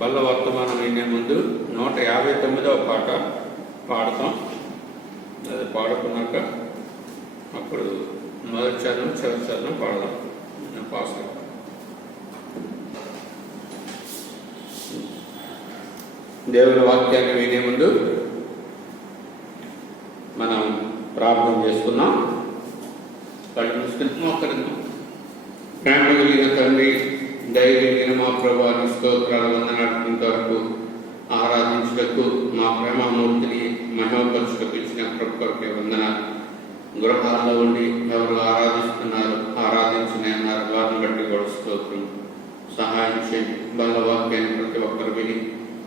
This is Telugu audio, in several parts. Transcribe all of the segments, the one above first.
బల్ల వర్తమానం వినే ముందు 159వ పాట పాడతాం. అది పాడుకున్నాక అప్పుడు మొదటి చరణం చివరి చరణం పాడదాం. పాస్ దేవుని వాక్యాన్ని వినే ముందు మనం ప్రార్థన చేసుకున్నాం. కళ్ళు మూసుకుని మోకరిద్దాం. ప్రేమ కలిగిన తండ్రి, దయ కలిగిన మా ప్రభువాని స్తోత్రాల వందనాలు ఇంతవరకు ఆరాధించుటకు మా ప్రేమమూర్తిని మహిమపరచుటకు ఇచ్చిన కృప కొరకే వందనాలు. గృహాల్లో ఉండి ఎవరు ఆరాధిస్తున్నారు, ఆరాధించిన అన్నారు, వారిని బట్టి కూడా స్తోత్రం. సహాయం చేయండి. బల్ల వాక్యాన్ని ప్రతి ఒక్కరు విని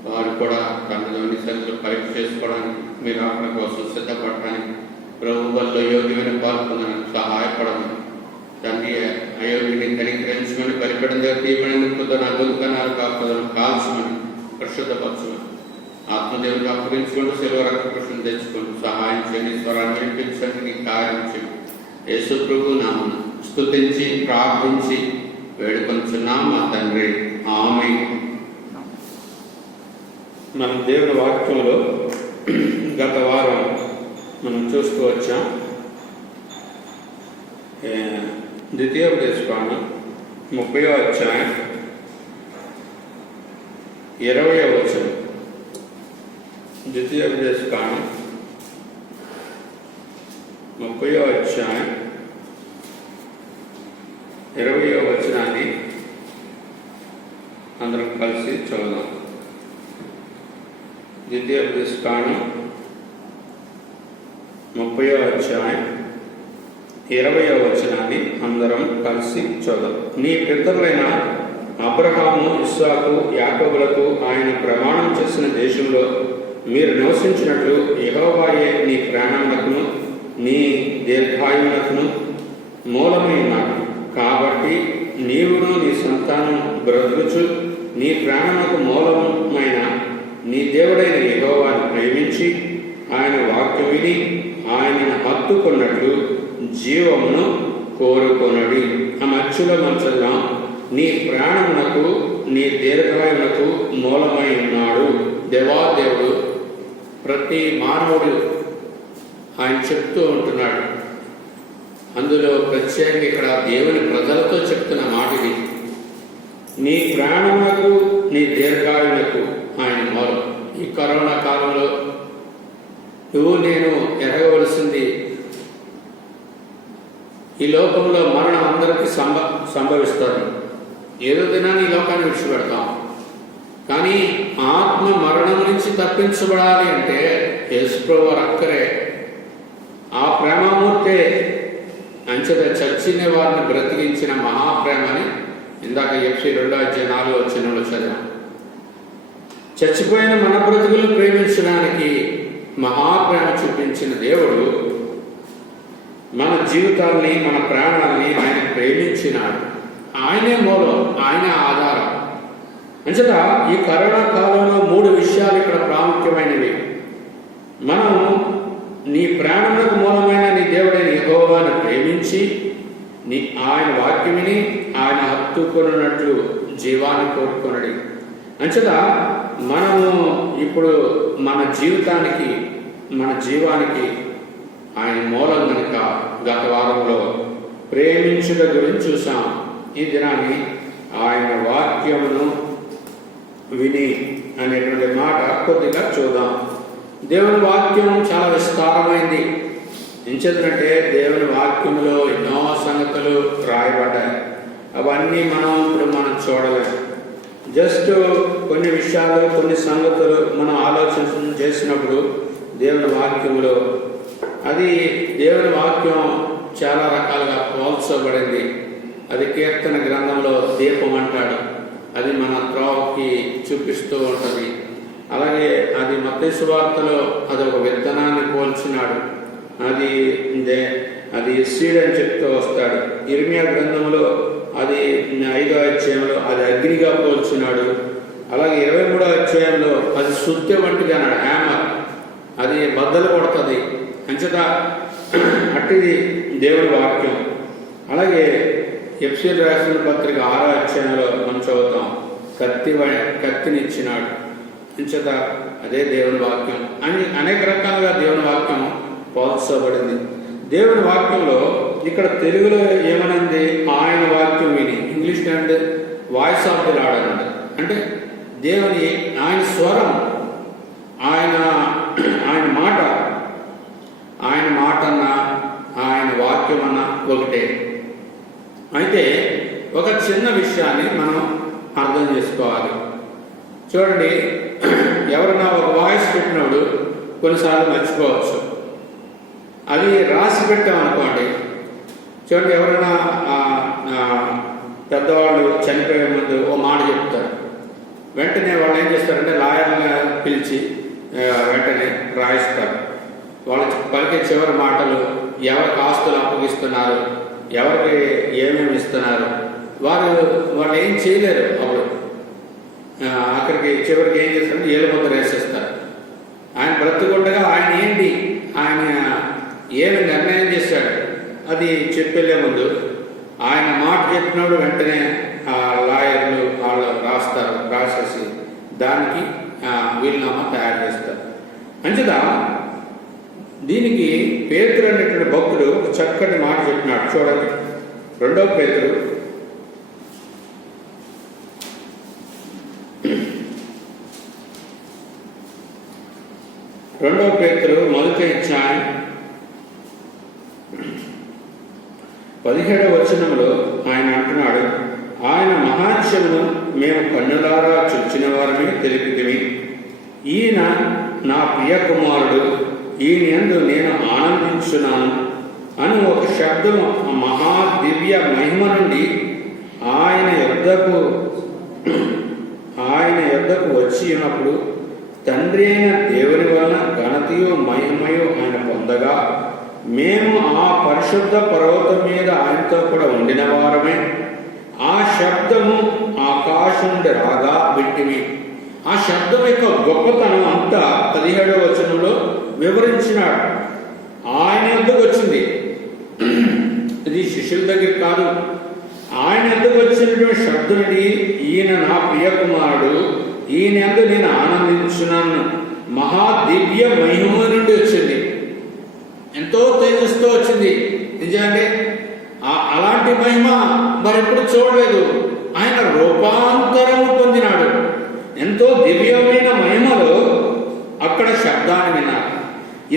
వారు కూడా తనలోని సరిగ్గా పరీక్ష చేసుకోవడానికి, మీరు ఆత్మ కోసం సిద్ధపడటానికి, ప్రభు వల్ల యోగ్యమైన పాల్పొందడానికి సహాయపడమని తండ్రి. అయోగ్యుని కనికరించమని, బలిపడిన తీయబడిన నా గొంతుకనాలు కాపుదలను కాల్చమని, పరిశుద్ధపరచమని, ఆత్మదేవునికి అప్పగించుకుంటూ శిలువ రక్తపుష్పం తెచ్చుకుంటూ సహాయం చేయండి. స్వరాన్ని వినిపించండి. నీ కార్యం చేయండి. యేసు ప్రభు నామమున స్తుతించి ప్రార్థించి వేడుకొంచున్నాం మా తండ్రి, ఆమేన్. మనం దేవుని వాక్యంలో గత వారం మనం చూస్తూ వచ్చాం. ద్వితీయోపదేశకాండం 30వ అధ్యాయం 20వ వచనం. ద్వితీయోపదేశకాండం 30వ అధ్యాయం 20వ వచనాన్ని అందరం కలిసి చదువుదాం. ద్వితీయోపదేశకాండం 30వ అధ్యాయం 20వ వచనాన్ని అందరం కలిసి చదువుదాం. నీ పితరులైన అబ్రహాము, ఇస్సాకు, యాకోబులకు ఆయన ప్రమాణం చేసిన దేశంలో మీరు నివసించినట్లు యెహోవాయే నీ ప్రాణమునకును నీ దీర్ఘాయువునకును మూలమై ఉన్నాడు. కాబట్టి నీవును నీ సంతానం బ్రతుకుచు నీ ప్రాణమునకు మూలమైన నీ దేవుడైన యెహోవాను ప్రేమించి ఆయన వాక్యం విని ఆయనను హత్తుకున్నట్లు జీవమును కోరుకొనడి. ఆ మధ్యలో మంచంగా నీ ప్రాణమునకు నీ దీర్ఘాయువునకు మూలమై ఉన్నాడు. దేవాదేవుడు ప్రతి మానవుడు ఆయన చెప్తూ ఉంటున్నాడు. అందులో ప్రత్యేకంగా ఇక్కడ దేవుని ప్రజలతో చెప్తున్న మాట ఇది. నీ ప్రాణమునకు నీ దీర్ఘాయువునకు ఆయన మూలం. ఈ కరోనా కాలంలో నువ్వు నేను ఎరగవలసింది, ఈ లోకంలో మరణం అందరికీ సంభవిస్తారు. ఏదో దినాన్ని ఈ లోకాన్ని విడిచిపెడతాం. కానీ ఆత్మ మరణం నుంచి తప్పించబడాలి అంటే యేసుప్రభువు అక్కరే. ఆ ప్రేమమూర్తే అంచెత చచ్చిన వారిని బ్రతికించిన మహాప్రేమని ఇందాక ఎఫ్సి 2:4 వచనంలో చదివాం. చచ్చిపోయిన మన బ్రతుకులు ప్రేమించడానికి మహాప్రేమ చూపించిన దేవుడు మన జీవితాల్ని, మన ప్రాణాలని ఆయన ప్రేమించినాడు. ఆయనే మూలం, ఆయనే ఆధారం. అంచేత ఈ కరోనా కాలంలో 3 విషయాలు ఇక్కడ ప్రాముఖ్యమైనవి. మనం నీ ప్రాణములకు మూలమైన నీ దేవుడైన యెహోవాను ప్రేమించి ఆయన వాక్యమిని ఆయన హత్తుకొనున్నట్లు జీవాన్ని కోరుకొనడి. అంచేత మనము ఇప్పుడు మన జీవితానికి, మన జీవానికి ఆయన మూలం కనుక గత వారంలో ప్రేమించుట గురించి చూసాం. ఈ దినాన్ని ఆయన వాక్యమును విని అనేటువంటి మాట కొద్దిగా చూద్దాం. దేవుని వాక్యం చాలా విస్తారమైంది. ఎంచేతంటే దేవుని వాక్యంలో ఎన్నో సంగతులు రాయబడ్డాయి. అవన్నీ మనం చూడలేము. జస్ట్ కొన్ని విషయాలు, కొన్ని సంగతులు మనం ఆలోచన చేసినప్పుడు దేవుని వాక్యంలో అది దేవుని వాక్యం చాలా రకాలుగా పోల్చబడింది. అది కీర్తన గ్రంథంలో దీపం అంటాడు. అది మన త్రోవకి చూపిస్తూ ఉంటుంది. అలాగే అది మత్తయి సువార్తలో అది ఒక విత్తనాన్ని పోల్చినాడు. అది సీడ్ అని చెప్తూ వస్తాడు. ఇర్మియా గ్రంథంలో అది 5వ అధ్యాయంలో అది అగ్నిగా పోల్చినాడు. అలాగే 23వ అధ్యాయంలో అది సుత్తి వంటిది అన్నాడు. హ్యామర్, అది బద్దలు కొడుతుంది. అంచేత అట్టిది దేవుని వాక్యం. అలాగే ఎఫ్సీయులకు రాసిన పత్రిక 6వ అధ్యాయంలో మనం చదువుతాం. కత్తినిచ్చినాడు. అంచేత అదే దేవుని వాక్యం అని అనేక రకాలుగా దేవుని వాక్యం పోల్చబడింది. దేవుని వాక్యంలో ఇక్కడ తెలుగులో ఏమనంది, ఆయన వాక్యం విని, English and voice of the lord అన్నది. అంటే దేవుని ఆయన స్వరం, ఆయన మాట అన్న ఆయన వాక్యం అన్న ఒకటే. అయితే ఒక చిన్న విషయాన్ని మనం అర్థం చేసుకోవాలి. చూడండి, ఎవరైనా ఒక వాయిస్ పెట్టినప్పుడు కొన్నిసార్లు మర్చిపోవచ్చు. అది రాసి పెట్టామనుకోండి, చూడండి, ఎవరైనా పెద్దవాళ్ళు చనిపోయే ముందు ఓ మాట చెప్తారు. వెంటనే వాళ్ళు ఏం చేస్తారంటే లాయర్ని పిలిచి వెంటనే రాయిస్తారు. వాళ్ళు పలికే చివరి మాటలు, ఎవరికి ఆస్తులు అప్పగిస్తున్నారు, ఎవరికి ఏమేమి ఇస్తున్నారు, వాళ్ళు ఏం చేయలేరు. అప్పుడు అక్కడికి చివరికి ఏం చేస్తారంటే ఏలు ముద్ర వేసేస్తారు. ఆయన బ్రతుకుండగా ఆయన ఏంటి, ఆయన ఏమి నిర్ణయం చేశాడు అది చెప్పెళ్ళే ముందు ఆయన మాట చెప్పినప్పుడు వెంటనే లాయర్లు వాళ్ళు రాసేసి దానికి వీలునామా తయారు చేస్తారు. అంచేత దీనికి పేతురు అనేటువంటి భక్తుడు ఒక చక్కటి మాట చెప్పినాడు. చూడండి, 2 పేతురు 2 పేతురు మొదటి అధ్యాయం 17వ వచనంలో ఆయన అంటున్నాడు, ఆయన మహాత్యమును మేము కన్నులారా చూచిన వారిని తెలిపితిమి. ఈయన నా ప్రియ కుమారుడు, ఈయన యందు నేను ఆనందించున్నాను అని ఒక శబ్దము మహాదివ్య మహిమ నుండి ఆయన యొద్దకు వచ్చి ఉన్నప్పుడు తండ్రి అయిన దేవుని వలన ఘనతయు మహిమయు ఆయన పొందగా మేము ఆ పరిశుద్ధ పర్వతం మీద ఆయనతో కూడా ఉండిన వారమే. ఆ శబ్దము ఆకాశం నుండి రాగా వింటిమి. ఆ శబ్దం యొక్క గొప్పతనం అంతా 17వ వచనంలో వివరించినాడు. ఆయన ఎందుకు వచ్చింది, ఇది శిష్యుల దగ్గర కాదు. ఆయన ఎందుకు వచ్చినటువంటి శబ్దుని, ఈయన నా ప్రియ కుమారుడు, ఈయన ఎందుకు నేను ఆనందించున్నాను, మహాదివ్య మహిమ నుండి వచ్చింది. ఎంతో తేజస్తో వచ్చింది. నిజంగా అలాంటి మహిమ మరెప్పుడు చూడలేదు. ఆయన రూపాంతరము పొందినాడు. ఎంతో దివ్యమైన మహిమలో అక్కడ శబ్దాన్ని విన్నారు.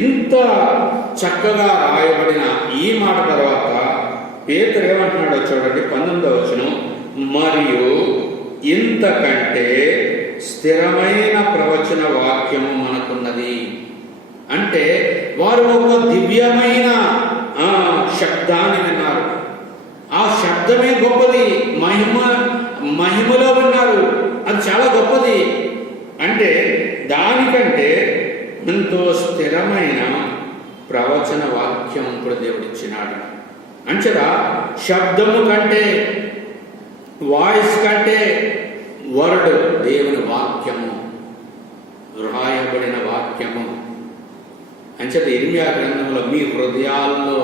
ఇంత చక్కగా రాయబడిన ఈ మాట తర్వాత పేతురు ఏమంటున్నాడో చూడండి, 19వ వచనం, మరియు ఇంతకంటే స్థిరమైన ప్రవచన వాక్యము మనకున్నది. అంటే వారు ఒక దివ్యమైన శబ్దాన్ని విన్నారు. ఆ శబ్దమే గొప్పది, మహిమలో విన్నారు. అది చాలా గొప్పది. అంటే దానికంటే ఎంతో స్థిరమైన ప్రవచన వాక్యం ఇప్పుడు దేవుడిచ్చినాడు. అంచరా శబ్దము కంటే, వాయిస్ కంటే వర్డ్, దేవుని వాక్యము, వ్రాయబడిన వాక్యము. అంచేత ఇర్మియా గ్రంథంలో మీ హృదయాల్లో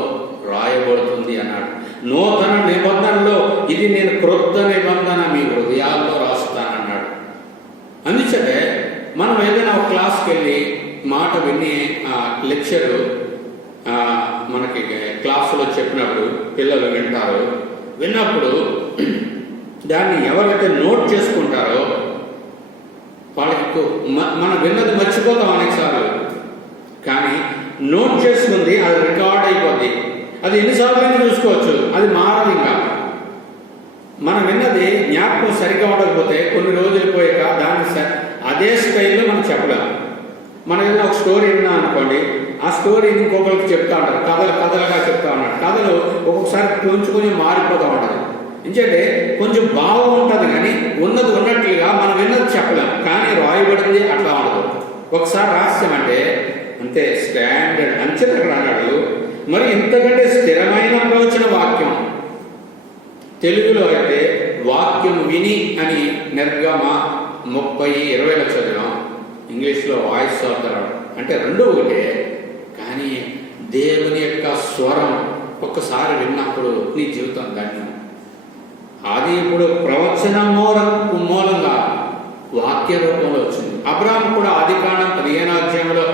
రాయబడుతుంది అన్నాడు. నూతన నిబంధనలో ఇది నేను క్రొత్త నిబంధన మీ హృదయాల్లో రాస్తానన్నాడు. అందుచేతే మనం ఏదైనా ఒక క్లాస్కి వెళ్ళి మాట విని లెక్చరు మనకి క్లాసులో చెప్పినప్పుడు పిల్లలు వింటారు. విన్నప్పుడు దాన్ని ఎవరైతే నోట్ చేసుకుంటారో వాళ్ళకి మనం విన్నది మర్చిపోతాం అనేకసార్లు. కానీ నోట్ చేసుకుంది అది రికార్డ్ అయిపోద్ది. అది ఎన్నిసార్లు చూసుకోవచ్చు, అది మారదు. ఇంకా మనం విన్నది జ్ఞాపకం సరిగ్గా ఉండకపోతే కొన్ని రోజులు పోయాక దాన్ని అదే స్టైల్లో మనం చెప్పలేము. మనం ఏదైనా ఒక స్టోరీ విన్నా అనుకోండి, ఆ స్టోరీ ఇంకొకరికి చెప్తా ఉంటారు, కథలుగా చెప్తా ఉంటారు. కథలు ఒక్కొక్కసారి కొంచెం మారిపోతూ ఉంటుంది. ఎందుకంటే కొంచెం భావం ఉంటుంది, కానీ ఉన్నది ఉన్నట్లుగా మనం విన్నది చెప్పలేము. కానీ రాయబడింది అట్లా ఉండదు. ఒకసారి రాస్తామంటే అంతే స్టాండర్డ్ అంచెత అక్కడ అన్నాడు. మరి ఇంతకంటే స్థిరమైన ప్రవచన వాక్యం, తెలుగులో అయితే వాక్యం విని అని నిర్గమ 30:20 చదివాం. ఇంగ్లీష్లో వాయిస్ ఆఫ్ ద లార్డ్. అంటే రెండు ఒకటే, కానీ దేవుని యొక్క స్వరం ఒక్కసారి విన్నప్పుడు నీ జీవితం ధన్యం. అది ఇప్పుడు ప్రవచన మూలంగా అబ్రాహాము కూడా ఆదికాండం 15వ అధ్యాయంలో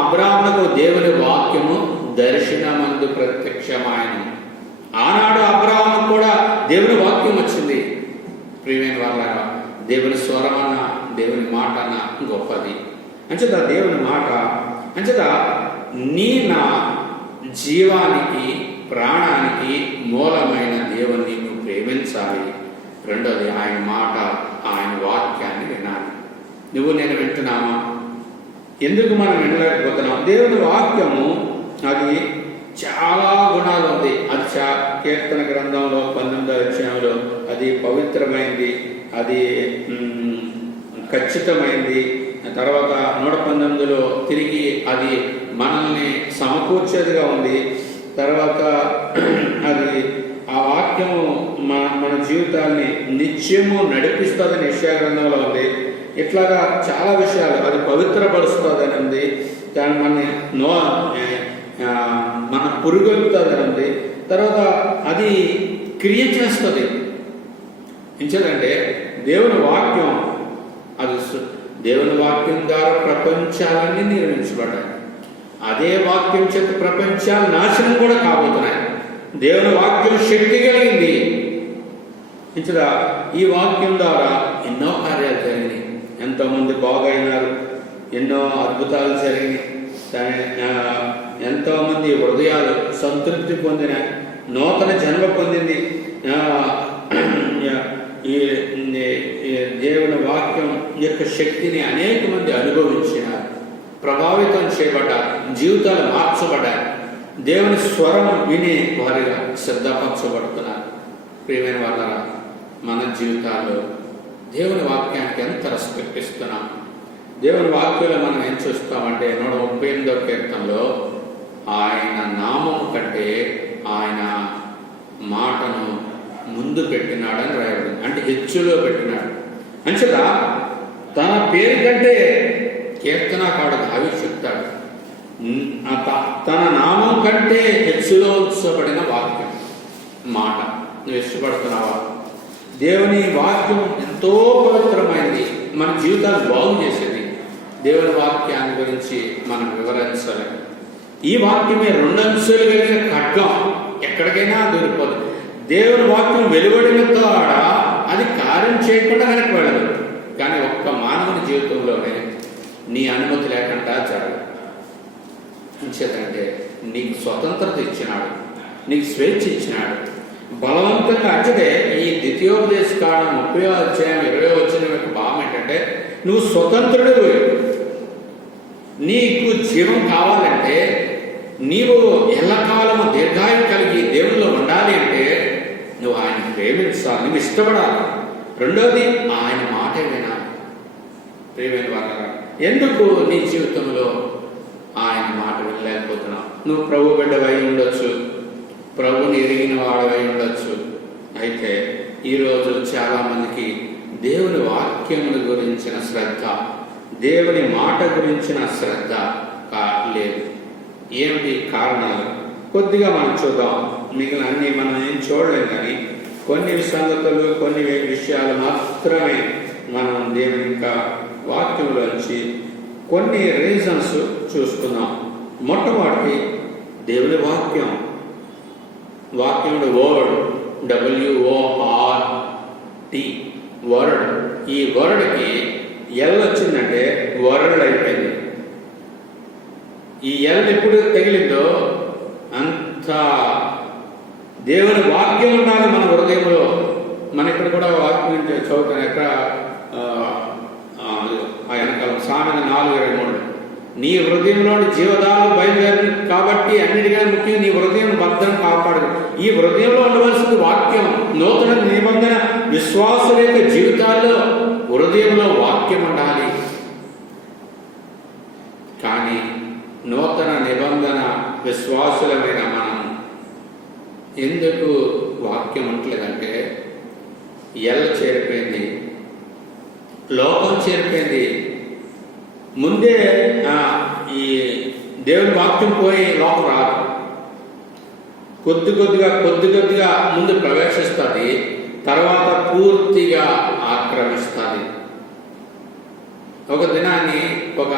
అబ్రాహామునకు దేవుని వాక్యము దర్శనమందు ప్రత్యక్షమాయను. ఆనాడు అబ్రాహాము కూడా దేవుని వాక్యం వచ్చింది. ప్రియమైన వాళ్ళారా, దేవుని స్వరమన్న, దేవుని మాట అన్న గొప్పది. అంచేత దేవుని మాట అంచేత నా జీవానికి ప్రాణానికి మూలమైన దేవుని నువ్వు ప్రేమించాలి. రెండోది ఆయన మాట, ఆయన వాక్యాన్ని వినాలి. నువ్వు నేను వింటున్నామా? ఎందుకు మనం వినలేకపోతున్నాం? దేవుని వాక్యము అది చాలా గుణాలు ఉంది. అది కీర్తన గ్రంథంలో 19వ అధ్యాయంలో అది పవిత్రమైంది, అది ఖచ్చితమైంది. తర్వాత 119లో తిరిగి అది మనల్ని సమకూర్చేదిగా ఉంది. తర్వాత అది ఆ వాక్యము మన జీవితాన్ని నిత్యము నడిపిస్తుందని యెషయా గ్రంథంలో ఉంది. ఇట్లాగా చాలా విషయాలు అది పవిత్రపరుస్తుందని ఉంది. దాన్ని మన పురుగొలుపుతుందని ఉంది. తర్వాత అది క్రియ చేస్తుంది. ఎందుకంటే దేవుని వాక్యం అది దేవుని వాక్యం ద్వారా ప్రపంచాలన్నీ నిర్మించబడ్డాయి. అదే వాక్యం చేత ప్రపంచాలు నాశనం కూడా కాబోతున్నాయి. దేవుని వాక్యం శక్తి కలిగింది. ఇంకా ఈ వాక్యం ద్వారా ఎన్నో కార్యాలు జరిగినాయి. ఎంతోమంది బాగైనారు, ఎన్నో అద్భుతాలు జరిగినాయి. ఎంతోమంది హృదయాలు సంతృప్తి పొందిన, నూతన జన్మ పొందింది. ఈ దేవుని వాక్యం యొక్క శక్తిని అనేక మంది అనుభవించినారు, ప్రభావితం చేయబడ్డారు, జీవితాలు మార్చబడ్డారు. దేవుని స్వరం విని వారిగా సిద్ధపరచబడుతున్నారు. ప్రియమైన వాళ్ళరా, మన జీవితాల్లో దేవుని వాక్యానికి ఎంత రెస్పెక్ట్ ఇస్తున్నాం? దేవుని వాక్యంలో మనం ఏం చూస్తామంటే 138వ కీర్తనలో ఆయన నామము కంటే ఆయన మాటను ముందు పెట్టినాడని రాయబడింది. అంటే హెచ్చులో పెట్టినాడు. అంచేత తన పేరు కంటే కీర్తనకారుడు దావీదు చెప్తాడు, తన నామం కంటే హెచ్చులో ఉంచబడిన వాక్యం మాట నువ్వు ఇష్టపడుతున్నావా? దేవుని వాక్యం ఎంతో పవిత్రమైనది, మన జీవితాన్ని బాగు చేసేది. దేవుని వాక్యాన్ని గురించి మనం వివరించాలి. ఈ వాక్యమే 2 అంచులు కలిగిన ఖడ్గం, ఎక్కడికైనా దొరికిపోదు. దేవుని వాక్యం వెలువడిన ద్వారా అది కార్యం చేయకుండా వెనక్కి వెళ్ళదు. కానీ ఒక్క మానవుని జీవితంలోనే నీ అనుమతి లేకుండా జరగదు. ఎంచేతంటే నీకు స్వతంత్రత ఇచ్చినాడు, నీకు స్వేచ్ఛ ఇచ్చినాడు, బలవంతంగా. అంటే ఈ ద్వితీయోపదేశ కాండం 30వ అధ్యాయం 20వ వచనం యొక్క భావం ఏంటంటే, నువ్వు స్వతంత్రుడు. నీకు జీవం కావాలంటే, నీవు ఎల్లకాలము దీర్ఘాయువు కలిగి దేవుల్లో ఉండాలి అంటే నువ్వు ఆయన ప్రేమించాలి, నువ్వు ఇష్టపడాలి. రెండోది ఆయన మాట వినాలి. ప్రియమైన వాళ్ళ, ఎందుకు నీ జీవితంలో ఆయన మాట వినలేకపోతున్నావు? నువ్వు ప్రభు బిడ్డవై ఉండొచ్చు, ప్రభుని ఎరిగిన వాడవై ఉండొచ్చు. అయితే ఈరోజు చాలామందికి దేవుని వాక్యముల గురించిన శ్రద్ధ, దేవుని మాట గురించిన శ్రద్ధ లేదు. ఏమిటి కారణాలు? కొద్దిగా మనం చూద్దాం. మిగిలిన అన్ని మనం ఏం చూడలేం, కానీ కొన్ని సంగతులు, కొన్ని విషయాలు మాత్రమే మనం దేవుని ఇంకా వాక్యంలోంచి కొన్ని రీజన్స్ చూసుకుందాం. మొట్టమొదటి దేవుని వాక్యం. వాక్యముడు వర్డ్, WORD, వర్డ్. ఈ వర్డ్కి ఎల్ వచ్చిందంటే వరల్డ్ అయిపోయింది. ఈ ఎల్ ఎప్పుడు తగిలిందో అంత దేవుని వాక్యం ఉండాలి మన హృదయంలో. మన ఇక్కడ కూడా వాక్యం చదువుతాను. ఎక్కడ ఆ వెనకాల సామెత 4:23, నీ హృదయంలోని జీవదాలు బయలుదేరి కాబట్టి అన్నిటికన్నా ముఖ్యం నీ హృదయం భద్రం కాపాడు. ఈ హృదయంలో ఉండవలసిన వాక్యం. నూతన నిబంధన విశ్వాసుల యొక్క జీవితాల్లో హృదయంలో వాక్యం ఉండాలి. కానీ నూతన నిబంధన విశ్వాసులమైన మనం ఎందుకు వాక్యం ఉండలేదంటే, చేరిపోయింది, లోకం చేరిపోయింది. ముందే ఈ దేవుని వాక్యం పోయి లోకం రాదు. కొద్ది కొద్దిగా ముందు ప్రవేశిస్తుంది, తర్వాత పూర్తిగా ఆక్రమిస్తుంది. ఒక దినాన్ని ఒక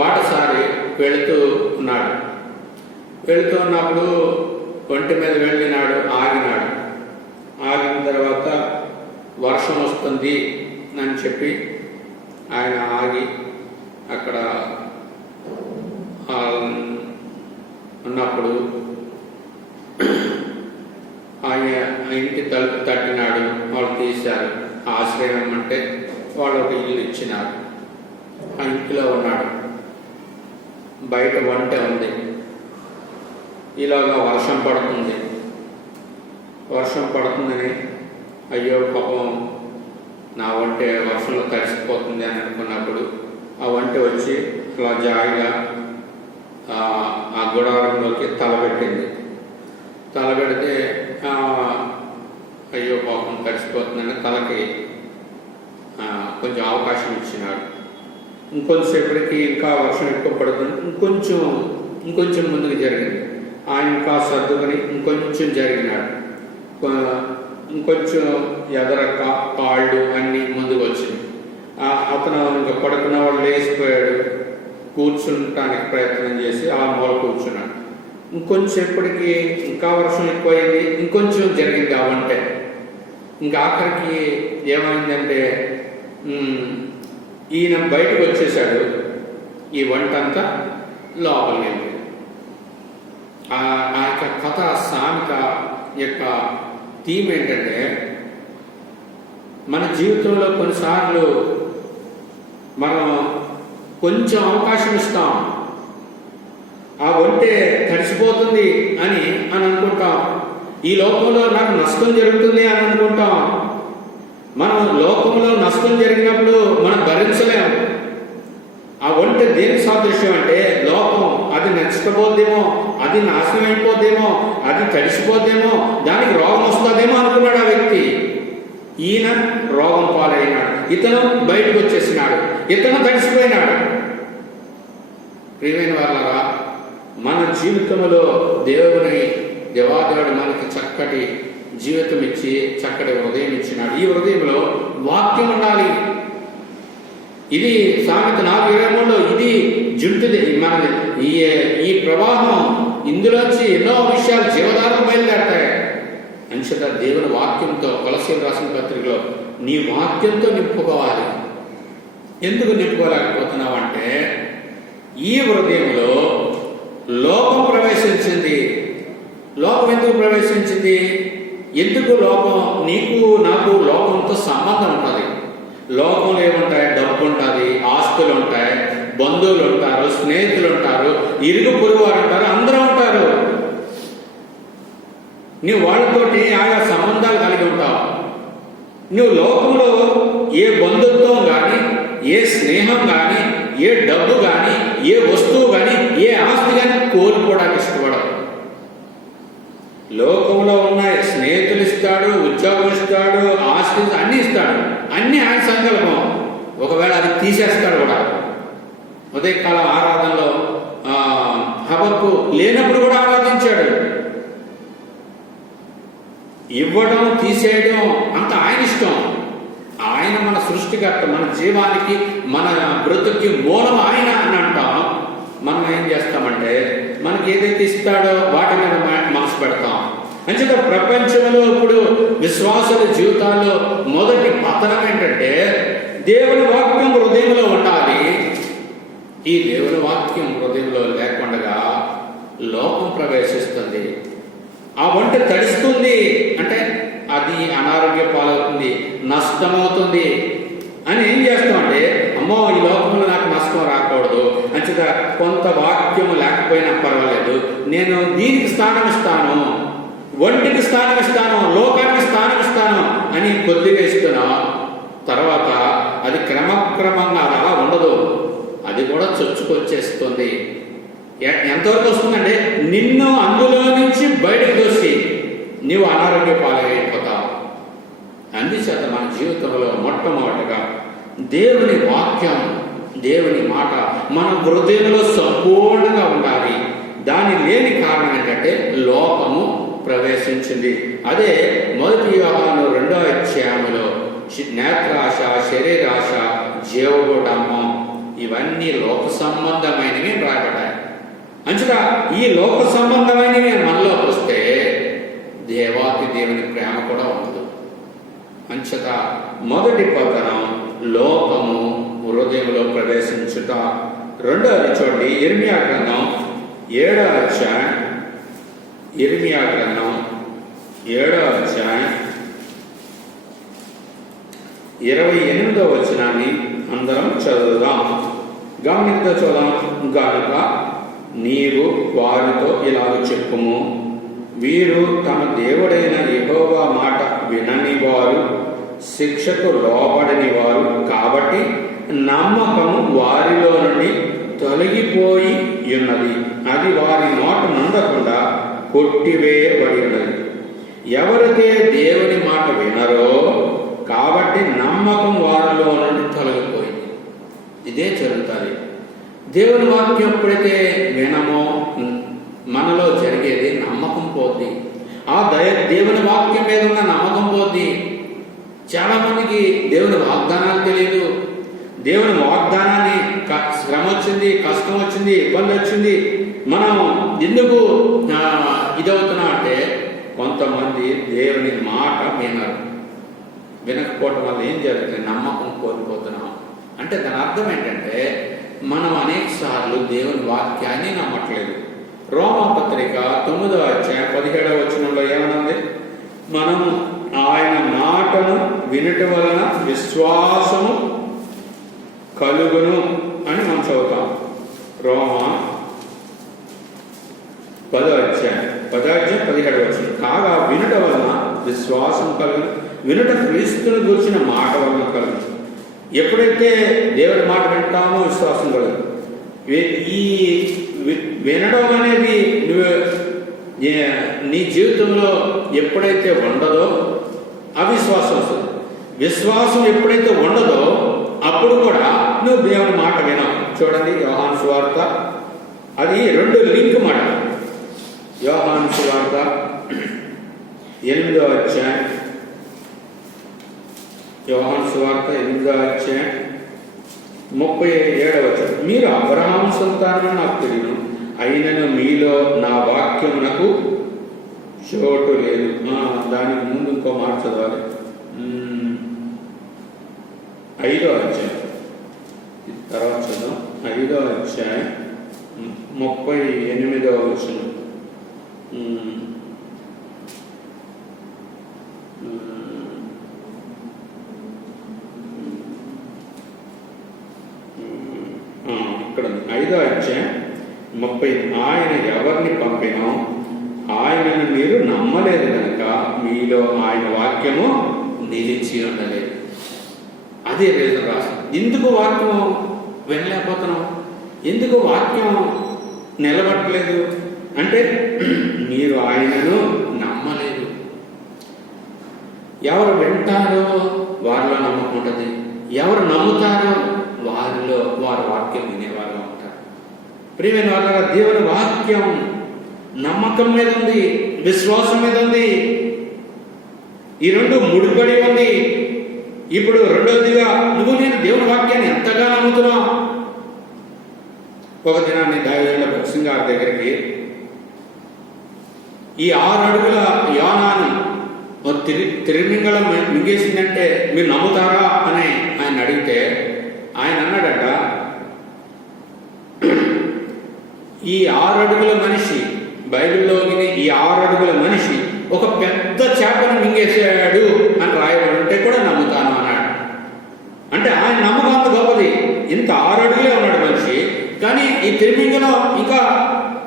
బాటసారి వెళుతూ ఉన్నాడు. వెళుతూ ఉన్నప్పుడు ఒంటి మీద వెళ్ళినాడు, ఆగినాడు. ఆగిన తర్వాత వర్షం వస్తుంది అని చెప్పి ఆయన ఆగి అక్కడ ఉన్నప్పుడు ఆయన ఇంటి తలుపు తట్టినాడు. వాళ్ళు తీశారు. ఆశ్రయం అంటే వాళ్ళు ఒక ఇల్లు ఇచ్చినారు. ఆ ఇంటిలో ఉన్నాడు. బయట వంట ఉంది. ఇలాగా వర్షం పడుతుంది. వర్షం పడుతుందని అయ్యో పాపం నా వంట వర్షంలో తడిసిపోతుంది అని అనుకున్నప్పుడు ఆ వంట వచ్చి అలా జాయిగా ఆ గుడారంలోకి తలబెట్టింది. తలబెడితే అయ్యో పాపం తడిసిపోతుందని తలకి కొంచెం అవకాశం ఇచ్చినాడు. ఇంకొంచెంసేపటికి ఇంకా వర్షం ఎక్కువ పడుతుంది. ఇంకొంచెం ముందుకు జరిగింది. ఆయన ఇంకా సర్దుకొని ఇంకొంచెం జరిగినాడు. ఇంకొంచెం ఎదర కాళ్ళు అన్నీ ముందుకు వచ్చింది. అతను ఇంకా పడుకున్న వాడు లేచిపోయాడు. కూర్చుంటానికి ప్రయత్నం చేసి ఆ మూల కూర్చున్నాడు. ఇంకొంచెంసేపటికి ఇంకా వర్షం ఎక్కువైంది. ఇంకొంచెం జరిగింది ఆ వంట. ఇంకా ఆఖరికి ఏమైందంటే ఈయన బయటకు వచ్చేసాడు. ఈ వంట అంతా లోపలికి. ఆ యొక్క కథ సామెత యొక్క థీమ్ ఏంటంటే మన జీవితంలో కొన్నిసార్లు మనం కొంచెం అవకాశం ఇస్తాం. ఆ వంటే తడిసిపోతుంది అని అనుకుంటాం. ఈ లోకంలో నాకు నష్టం జరుగుతుంది అని అనుకుంటాం. మనం లోకంలో నష్టం జరిగినప్పుడు మనం భరించలేము. ఆ వంట దేనికి సాదృశ్యం అంటే లోకం. అది నష్టపోద్దేమో, అది నాశనం అయిపోద్దేమో, అది తడిసిపోద్దేమో, దానికి రోగం వస్తుందేమో అనుకున్నాడు ఆ వ్యక్తి. ఈయన రోగం పాలైనాడు. ఇతను బయటకు వచ్చేసినాడు. ఇతను తడిసిపోయినాడు. ప్రియమైన వాళ్ళరా, మన జీవితంలో దేవాదేవుడు మనకి చక్కటి జీవితం ఇచ్చి చక్కటి హృదయం ఇచ్చినాడు. ఈ హృదయంలో వాక్యం ఉండాలి. ఇది సామెత 4:23లో ఇది జుంటిది మనది. ఈ ప్రవాహం ఇందులోంచి ఎన్నో విషయాలు జీవధారం బయలుదేరతాయి. అంచేత దేవుని వాక్యంతో కొలస్సీయులకు రాసిన పత్రికలో నీ వాక్యంతో నింపుకోవాలి. ఎందుకు నింపుకోలేకపోతున్నావు అంటే ఈ హృదయంలో లోపం ప్రవేశించింది. లోపం ఎందుకు ప్రవేశించింది? ఎందుకు లోపం? నీకు నాకు లోకంతో సంబంధం ఉంటుంది. లోకంలో ఏముంటాయి? డబ్బు ఉంటుంది, ఆస్తులు ఉంటాయి, బంధువులు ఉంటారు, స్నేహితులు ఉంటారు, ఇరుగు పొరుగు వారు ఉంటారు, అందరూ ఉంటారు. నువ్వు వాళ్ళతోటి ఆయా సంబంధాలు కలిగి ఉంటావు. నువ్వు లోకంలో ఏ బంధుత్వం కానీ, ఏ స్నేహం కానీ, ఏ డబ్బు కానీ, ఏ వస్తువు కానీ, ఏ ఆస్తి కానీ కోల్పోవడానికి ఇష్టపడవు. లోకంలో ఉన్న స్నేహితులు ఇస్తాడు, ఉద్యోగం ఇస్తాడు, ఆస్తి అన్ని ఇస్తాడు. అన్ని ఆయన సంకల్పం. ఒకవేళ అది తీసేస్తాడు కూడా. ఉదయకాల ఆరాధనలో హబక్కు లేనప్పుడు కూడా ఆరాధించాడు. ఇవ్వడం తీసేయడం అంత ఆయన ఇష్టం. ఆయన మన సృష్టికర్త, మన జీవానికి, మన బ్రతుకి మూలం ఆయన అని అంటాం. మనం ఏం చేస్తామంటే మనకి ఏదైతే ఇస్తాడో వాటి మీద మనసు పెడతాం. అంచేత ప్రపంచంలో ఇప్పుడు విశ్వాసుల జీవితాల్లో మొదటి పతనం ఏంటంటే దేవుని వాక్యం హృదయంలో ఉండాలి. ఈ దేవుని వాక్యం హృదయంలో లేకుండా లోపం ప్రవేశిస్తుంది. ఆ వంట తడిస్తుంది అంటే అది అనారోగ్య పాలవుతుంది, నష్టమవుతుంది అని ఏం చేస్తామంటే అమ్మో ఈ లోకంలో నాకు నష్టం రాకూడదు అంచేత కొంత వాక్యము లేకపోయినా పర్వాలేదు, నేను దీనికి స్థానం ఇస్తాను, ఒంటికి స్థానం ఇస్తాను, లోకానికి స్థానం ఇస్తాను అని కొద్దిగా ఇస్తున్నా. తర్వాత అది క్రమక్రమంగా అలా ఉండదు, అది కూడా చొచ్చుకొచ్చేస్తుంది. ఎంతవరకు వస్తుందంటే నిన్ను అందులో నుంచి బయటకు దోసి నీవు అనారోగ్య పాలైపోతావు. అందుచేత మన జీవితంలో మొట్టమొదటిగా దేవుని వాక్యం, దేవుని మాట మన హృదయంలో సంపూర్ణంగా ఉండాలి. దాని లేని కారణం ఏంటంటే లోపము ప్రవేశించాలి. ప్రవేశించింది. అదే 1 యోహాను 2వ అధ్యాయంలో నేత్రాశ, శరీరాశ, జీవగుడము ఇవన్నీ లోక సంబంధమైనవి రాబడ్డాయి. అంచుగా ఈ లోక సంబంధమైనవి మనలోకి వస్తే దేవాతి దేవుని ప్రేమ కూడా ఉండదు. అంచట మొదటి పతనం లోకము హృదయంలో ప్రవేశించుట. రెండవది చూడండి, ఇర్మియా గ్రంథం 7వ అధ్యాయం, ఇర్మియా గ్రంథం 7వ అధ్యాయం 28వ వచనాన్ని అందరం చదువుదాం. గమనించ చూద్దాం. గనుక నీవు వారితో ఇలాగ చెప్పుము, వీరు తమ దేవుడైన యెహోవా మాట వినని వారు, శిక్షకు లోబడని వారు కాబట్టి నమ్మకము వారిలో నుండి తొలగిపోయి ఉన్నది, అది వారి నోట నుండకుండా కొట్టివేయబడి ఉన్నది. ఎవరైతే దేవుని మాట వినరో కాబట్టి నమ్మకం వారిలో నుండి తొలగిపోయింది. ఇదే జరుగుతుంది. దేవుని వాక్యం ఎప్పుడైతే వినమో మనలో జరిగేది నమ్మకం పోద్ది. ఆ దేవుని వాక్యం మీద ఉన్న నమ్మకం పోద్ది. చాలా మందికి దేవుని వాగ్దానాలు తెలియదు. దేవుని వాగ్దానాన్ని శ్రమ వచ్చింది, కష్టం వచ్చింది, ఇబ్బంది వచ్చింది, మనం ఎందుకు ఇదవుతున్నా అంటే కొంతమంది దేవుని మాట వినరు. వినకపోవటం వల్ల ఏం జరుగుతుంది? నమ్మకం కోల్పోతున్నాం. అంటే దాని అర్థం ఏంటంటే మనం అనేక సార్లు దేవుని వాక్యాన్ని నమ్మట్లేదు. రోమాపత్రిక 9వ అధ్యాయం 17వ వచనంలో ఏమనుంది? మనము ఆయన మాటను వినుట వలన విశ్వాసము కలుగును అని మనం చదువుతాం. రోమా 10వ అధ్యాయం 17వ వచనం. కాగా వినుట వలన విశ్వాసం కలుగును, వినుట క్రీస్తుని గురించిన మాట వలన కలుగును. ఎప్పుడైతే దేవుడి మాట వింటామో విశ్వాసం కలుగును. ఈ వినడం అనేది నీ జీవితంలో ఎప్పుడైతే ఉండదో అవిశ్వాసం వస్తుంది. విశ్వాసం ఎప్పుడైతే ఉండదో అప్పుడు కూడా నువ్వు దేవుని మాట వినవు. చూడండి, యోహాను సువార్త, అది 2 లింక్ మాట. యోహాను సువార్త 8వ అధ్యాయం, యోహాను సువార్త 8వ అధ్యాయం 37వ వచనం. మీరు అబ్రహాము సంతానమని నాకు తెలియను, అయినను మీలో నా వాక్యమునకు చోటు లేదు. దానికి ముందు ఇంకో మాట చదవాలి. 5వ అధ్యాయం తర్వాత చదువు. 5వ అధ్యాయం 38వ వచనం. ఇక్కడ 5వ అధ్యాయం 30. ఆయన ఎవరిని పంపినో ఆయనను మీరు నమ్మలేదు కనుక మీలో ఆయన వాక్యము నిలిచి ఉండలేదు. అదే రీజన్ రాసి ఎందుకు వాక్యం వినలేకపోతున్నాం, ఎందుకు వాక్యం నిలబట్టలేదు అంటే మీరు ఆయనను నమ్మలేదు. ఎవరు వింటారో వారిలో నమ్మకం ఉంటుంది, ఎవరు నమ్ముతారో వారిలో వారి వాక్యం వినేవారుగా ఉంటారు. ప్రియమైన వాళ్ళ దేవుని వాక్యం నమ్మకం మీద ఉంది, విశ్వాసం మీద ఉంది. ఈ 2 ముడిపడి ఉంది. ఇప్పుడు రెండోదిగా నువ్వు నేను దేవుని వాక్యాన్ని ఎంతగా నమ్ముతున్నావు. ఒక దినాన్ని దైవజనుల భక్సింగ్ గారి దగ్గరికి ఈ 6 అడుగుల యోనాని తిరిమింగళం మింగేసిందంటే మీరు నమ్ముతారా అని ఆయన అడిగితే ఆయన అన్నాడట, ఈ 6 అడుగుల మనిషి బైబిల్లోని ఈ 6 అడుగుల మనిషి ఒక పెద్ద చేపను మింగేసాడు అని రాయబడి ఉంటే కూడా నమ్ముతాను అన్నాడు. అంటే ఆయన నమ్మకం అంత గొప్పది. ఇంత 6 అడుగులే ఉన్నాడు మనిషి, కానీ ఈ తిరిమింగలో ఇంకా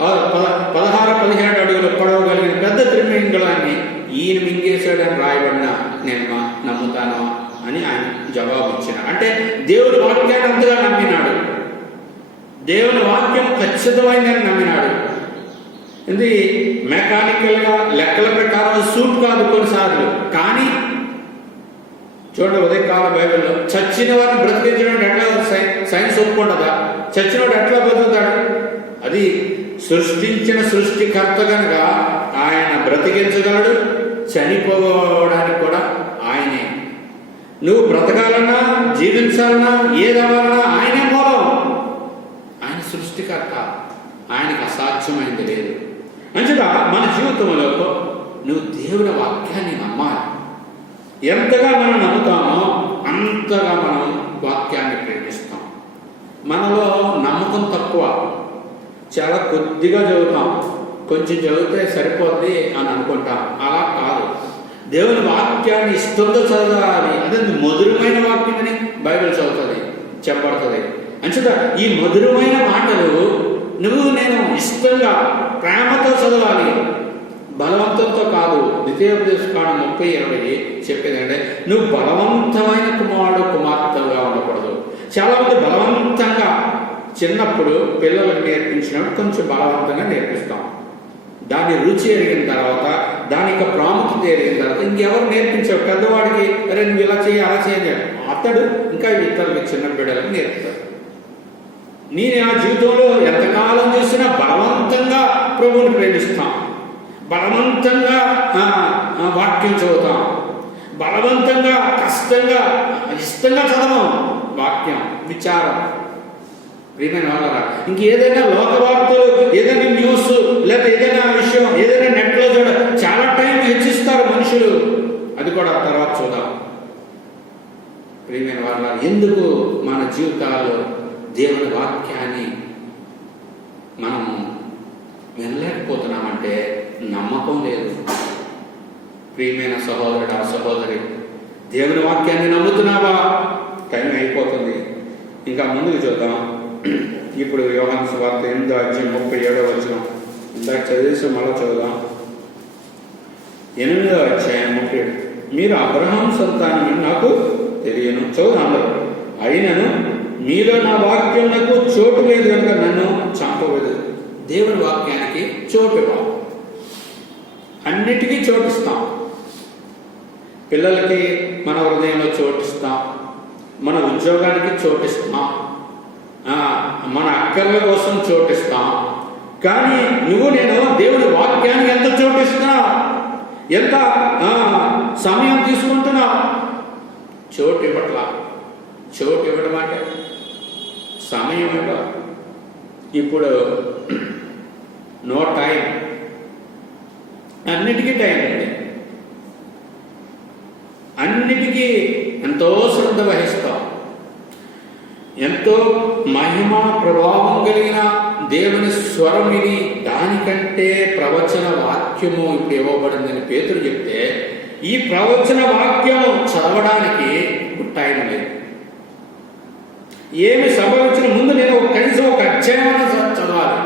16-17 అడుగులు పొడవగలిగిన పెద్ద తిరిమింగళాన్ని ఈయన మింగేశాడని రాయబడిన నేను నమ్ముతాను అని ఆయన జవాబు ఇచ్చిన. అంటే దేవుని వాక్యాన్ని అంతగా నమ్మినాడు, దేవుని వాక్యం ఖచ్చితమైందని నమ్మినాడు. ఇది మెకానికల్గా లెక్కల ప్రకారం సూట్ కాదు కొన్నిసార్లు. కానీ చూడండి, ఉదయకాల బైబిల్లో చచ్చిన వారిని బ్రతికించడం ఎట్లా సైన్స్ ఒప్పుకుంటుందా? చచ్చినోడు ఎట్లా బ్రతుకుతాడు? అది సృష్టించిన సృష్టికర్త కనుక ఆయన బ్రతికించగలడు, చనిపోవడానికి కూడా ఆయనే. నువ్వు బ్రతకాలన్నా, జీవించాలన్నా, ఏదవ్వాలన్నా ఆయనే మూలం. ఆయన సృష్టికర్త. ఆయనకు అసాధ్యమైంది లేదు. అంచేత మన జీవితంలో నువ్వు దేవుని వాక్యాన్ని నమ్మాలి. ఎంతగా మనం నమ్ముతామో అంతగా మనం వాక్యాన్ని ప్రేమిస్తాం. మనలో నమ్మకం తక్కువ, చాలా కొద్దిగా చదువుతాం, కొంచెం చదివితే సరిపోద్ది అని అనుకుంటాం. అలా కాదు. దేవుని వాక్యాన్ని ఇష్టంతో చదవాలి. అదే మధురమైన వాక్యం అని బైబిల్ చదువుతుంది, చెప్పబడుతుంది. అంచేత ఈ మధురమైన మాటలు నువ్వు నేను ఇష్టంగా ప్రేమతో చదవాలి, బలవంతంతో కాదు. ద్వితీయోపదేశకాండం 30:20 చెప్పేది అంటే నువ్వు బలవంతమైన కుమారుడు కుమార్తెగా ఉండకూడదు. చాలామంది బలవంతంగా చిన్నప్పుడు పిల్లలకు నేర్పించినప్పుడు కొంచెం బలవంతంగా నేర్పిస్తాం. దాని రుచి ఎరిగిన తర్వాత, దాని యొక్క ప్రాముఖ్యత ఎరిగిన తర్వాత ఇంకెవరు నేర్పించావు? పెద్దవాడికి అరే నువ్వు ఇలా చేయి అలా చేయని అతడు ఇంకా ఇతరులకు చిన్న బిడ్డలకు నేర్పుతాడు. నేను ఆ జీవితంలో ఎంతకాలం చూసినా బలవంతంగా ప్రభువుని ప్రేమిస్తాం, బలవంతంగా వాక్యం చదువుతాం, బలవంతంగా కష్టంగా ఇష్టంగా చదవం వాక్యం విచారం. ప్రియమైన వాళ్ళరా, ఇంకేదైనా లోక వార్తలు, ఏదైనా న్యూస్ లేదా ఏదైనా విషయం ఏదైనా నెట్లో చూడ చాలా టైం హెచ్చిస్తారు మనుషులు. అది కూడా తర్వాత చూద్దాం. ప్రియమైన వాళ్ళ, ఎందుకు మన జీవితాల్లో దేవుని వాక్యాన్ని మనం వినలేకపోతున్నామంటే నమ్మకం లేదు. ప్రియమైన సహోదరుడు, ఆ సహోదరి, దేవుని వాక్యాన్ని నమ్ముతున్నావా? టైం అయిపోతుంది, ఇంకా ముందుకు చూద్దాం. ఇప్పుడు యోహాను సువార్త 8:37 ఇందాక చదివేసి మళ్ళీ చదువుదాం. 8:37 మీరు అబ్రహాం సంతానమని నాకు తెలియను. చదువు. అయినను మీలో నా వాక్యం నాకు చోటు లేదు కనుక నన్ను చంపలేదు. దేవుని వాక్యానికి చోటు ఇవ్వాలి. అన్నిటికీ చోటిస్తాం. పిల్లలకి మన హృదయంలో చోటిస్తాం, మన ఉద్యోగానికి చోటిస్తాం, మన అక్కర్ల కోసం చోటిస్తాం. కానీ నువ్వు నేను దేవుని వాక్యానికి ఎంత చోటిస్తున్నావు? ఎంత సమయం తీసుకుంటున్నావు? చోటు ఇవ్వట్లా. చోటు ఇవ్వడం అంటే సమయం ఇవ్వాలి. ఇప్పుడు నో టైం, అన్నిటికీ టైం ఉంది. అన్నిటికీ ఎంతో శ్రద్ధ వహిస్తాం. ఎంతో మహిమ ప్రభావం కలిగిన దేవుని స్వరం ఇది. దానికంటే ప్రవచన వాక్యము ఇప్పుడు ఇవ్వబడిందని పేతురు చెప్తే, ఈ ప్రవచన వాక్యము చదవడానికి టైం లేదు. ఏమి సంభవించిన ముందు నేను కనీసం ఒక అధ్యాయం చదవాలి.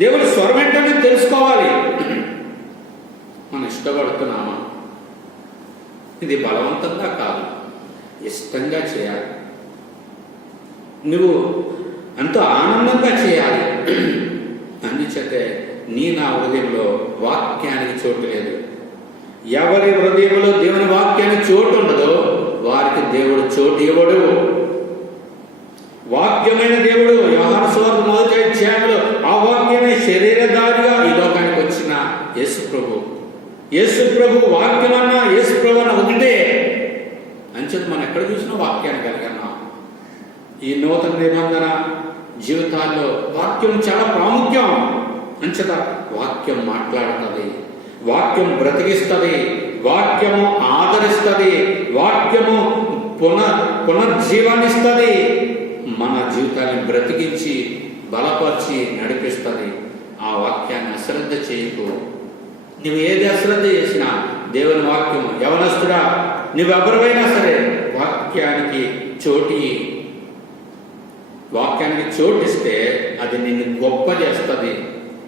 దేవుని స్వరం ఏంటో తెలుసుకోవాలి. మనం ఇష్టపడుతున్నామా? ఇది బలవంతంగా కాదు, ఇష్టంగా చేయాలి. నువ్వు ఎంతో ఆనందంగా చేయాలి. అందుచేతే నా హృదయంలో వాక్యానికి చోటు లేదు. ఎవరి హృదయంలో దేవుని వాక్యానికి చోటు ఉండదో వారికి దేవుడు చోటు ఇవ్వడు. వాక్యమైన దేవుడు యోహాను సువార్త 1:5 ఆ వాక్యమే శరీరధారిగా ఈ లోకానికి వచ్చిన యేసు ప్రభు. యేసు ప్రభు వాక్యమన్నా యేసు ప్రభు అన్న ఒకటే. అంచేత మనం ఎక్కడ చూసినా వాక్యాన్ని కలిగన్నాం. ఈ నూతన నిబంధన జీవితాల్లో వాక్యం చాలా ప్రాముఖ్యం. అంచేత వాక్యం మాట్లాడుతుంది, వాక్యం బ్రతికిస్తుంది, వాక్యము ఆదరిస్తుంది, వాక్యము పునర్జీవాన్నిస్తుంది. మన జీవితాన్ని బ్రతికించి బలపరిచి నడిపిస్తుంది. ఆ వాక్యాన్ని అశ్రద్ధ చేయకు. నువ్వు ఏది అశ్రద్ధ చేసినా దేవుని వాక్యం, యవనస్తుడా నువ్వెవరివైనా సరే వాక్యానికి చోటిస్తే అది నిన్ను గొప్ప చేస్తుంది.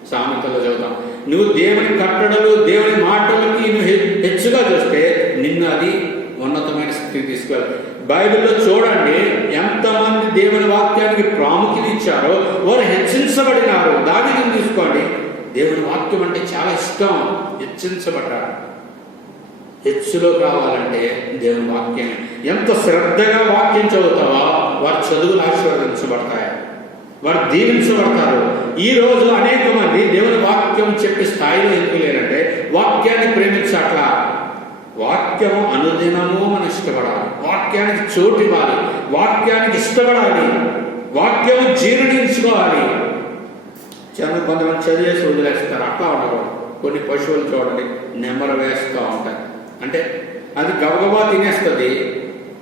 సామెతలో చదువుతాం, నువ్వు దేవుని కట్టడలు దేవుని మాటలకి నువ్వు హెచ్చుగా చూస్తే నిన్ను అది ఉన్నతమైన స్థితికి తీసుకెళ్తావు. బైబిల్లో చూడండి, ఎంతమంది దేవుని వాక్యానికి ప్రాముఖ్యత ఇచ్చారో వారు హెచ్చించబడినారు. దావీదుని తీసుకోండి, దేవుని వాక్యం అంటే చాలా ఇష్టం, హెచ్చించబడ్డాడు. హెచ్చులో కావాలంటే దేవుని వాక్యం ఎంత శ్రద్ధగా వాక్యం చదువుతావో వారి చదువులు ఆశీర్వదించబడతాయి, వారు దీవించబడతారు. ఈ రోజు అనేక మంది దేవుని వాక్యం చెప్పే స్థాయిలో ఎందుకు లేరంటే వాక్యాన్ని ప్రేమించట్లా. వాక్యము అనుదినము మనం ఇష్టపడాలి, వాక్యానికి చోటు ఇవ్వాలి, వాక్యానికి ఇష్టపడాలి, వాక్యము జీర్ణించుకోవాలి. చాలా కొంతమంది చదివేసి వదిలేస్తారు, అట్లా ఉండకూడదు. కొన్ని పశువులు చూడండి నెమ్మర వేస్తూ ఉంటాయి, అంటే అది గబగబా తినేస్తుంది,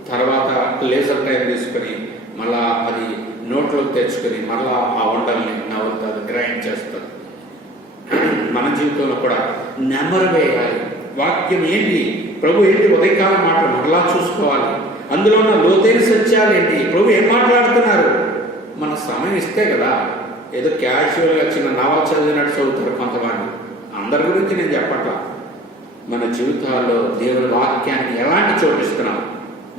తర్వాత లేజర్ టైం తీసుకొని మళ్ళా అది నోట్లోకి తెచ్చుకొని మళ్ళా ఆ వండల్ని నవ్వుతుంది, గ్రైండ్ చేస్తుంది. మన జీవితంలో కూడా నెమ్మర వేయాలి. వాక్యం ఏంటి, ప్రభు ఏంటి, ఉదయకాలం మాటలు మరలా చూసుకోవాలి. అందులో ఉన్న లోతైన సత్యాలు ఏంటి, ప్రభు ఏం మాట్లాడుతున్నారు. మన సమయం ఇస్తే కదా, ఏదో క్యాజువల్గా చిన్న నవల చదివినట్టు చదువుతారు కొంతమంది. అందరి గురించి నేను చెప్పట్లా. మన జీవితాల్లో దేవుని వాక్యానికి ఎలాంటి చోటు ఇస్తున్నాం.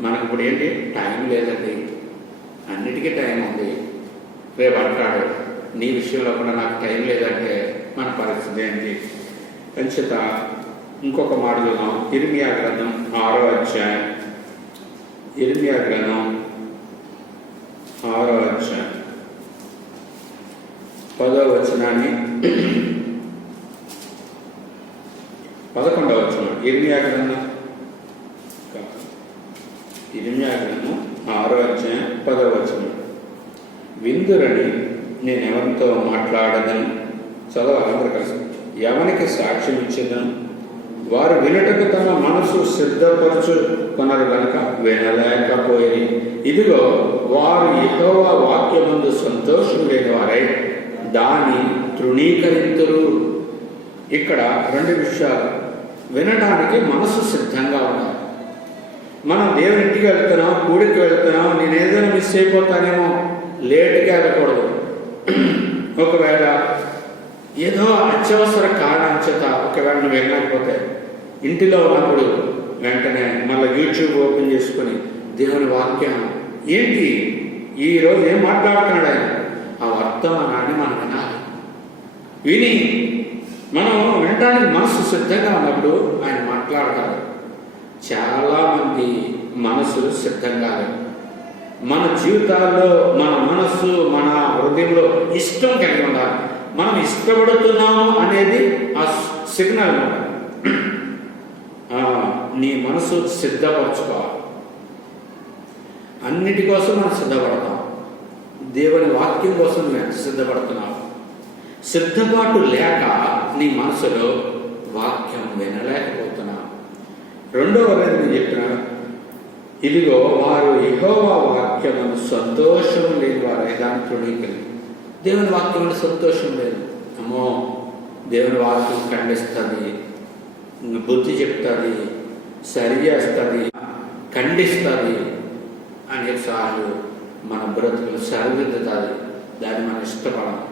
మనకు ఇప్పుడు ఏంటి, టైం లేదండి, అన్నిటికీ టైం ఉంది. రేపు అంటాడు నీ విషయంలో కూడా నాకు టైం లేదంటే మన పరిస్థితి ఏంటి. పంచిత ఇంకొక మాట చూద్దాం. ఇర్మియా గ్రంథం 6వ అధ్యాయం, ఇర్మియా గ్రంథం 6వ అధ్యాయం 10వ వచనాన్ని 11వ వచనం. ఇర్మియా గ్రంథం 6వ అధ్యాయం 10వ వచనం. విందురని నేను ఎవరితో మాట్లాడదని చదవాలి అందరూ కలిసి. ఎవరికి సాక్ష్యం ఇచ్చేదను, వారు వినటకు తమ మనసు సిద్ధపరచుకొనరు కనుక వినలేకపోయి. ఇదిగో వారు యెహోవా వాక్యమందు సంతోషం లేని వారై దాన్ని తృణీకరింతురు. ఇక్కడ 2 విషయాలు. వినడానికి మనసు సిద్ధంగా ఉండాలి. మనం దేవుని ఇంటికి వెళ్తున్నాం, కూడికి వెళ్తున్నాం, నేను ఏదైనా మిస్ అయిపోతానేమో, లేటుగా వెళ్ళకూడదు. ఒకవేళ ఏదో అత్యవసర కారణం చేత ఒకవేళ నువ్వు వెళ్ళకపోతే ఇంటిలో ఉన్నప్పుడు వెంటనే మళ్ళీ యూట్యూబ్ ఓపెన్ చేసుకొని దేవుని వాక్యం ఏంటి, ఈరోజు ఏం మాట్లాడుతున్నాడు ఆయన, ఆ వర్తమానాన్ని మనం వినాలి. విని మనం వినటానికి మనసు సిద్ధంగా ఉన్నప్పుడు ఆయన మాట్లాడతారు. చాలామంది మనసులు సిద్ధంగా లేవు. మన జీవితాల్లో మన మనస్సు, మన హృదయంలో ఇష్టం కలిగి ఉండాలి. మనం ఇష్టపడుతున్నాము అనేది ఆ సిగ్నల్. నీ మనసు సిద్ధపరచుకోవాలి. అన్నిటి కోసం మనం సిద్ధపడతాం. దేవుని వాక్యం కోసం మేము సిద్ధపడుతున్నాం. సిద్ధపాటు లేక నీ మనసులో వాక్యం వినలేకపోతున్నాం. 2వ నేను చెప్పినాడు, ఇదిగో వారు యెహోవా వాక్యమును సంతోషం లేని వారు దాన్ని తృణీకరించారు. దేవుని వాక్యంలో సంతోషం లేదు. అమ్మో, దేవుని వాక్యం ఖండిస్తుంది, బుద్ధి చెప్తుంది, సరి చేస్తుంది, ఖండిస్తుంది అనేసార్లు మన బ్రతుకులు సరిదిద్దుతుంది. దాన్ని మనం ఇష్టపడాలి.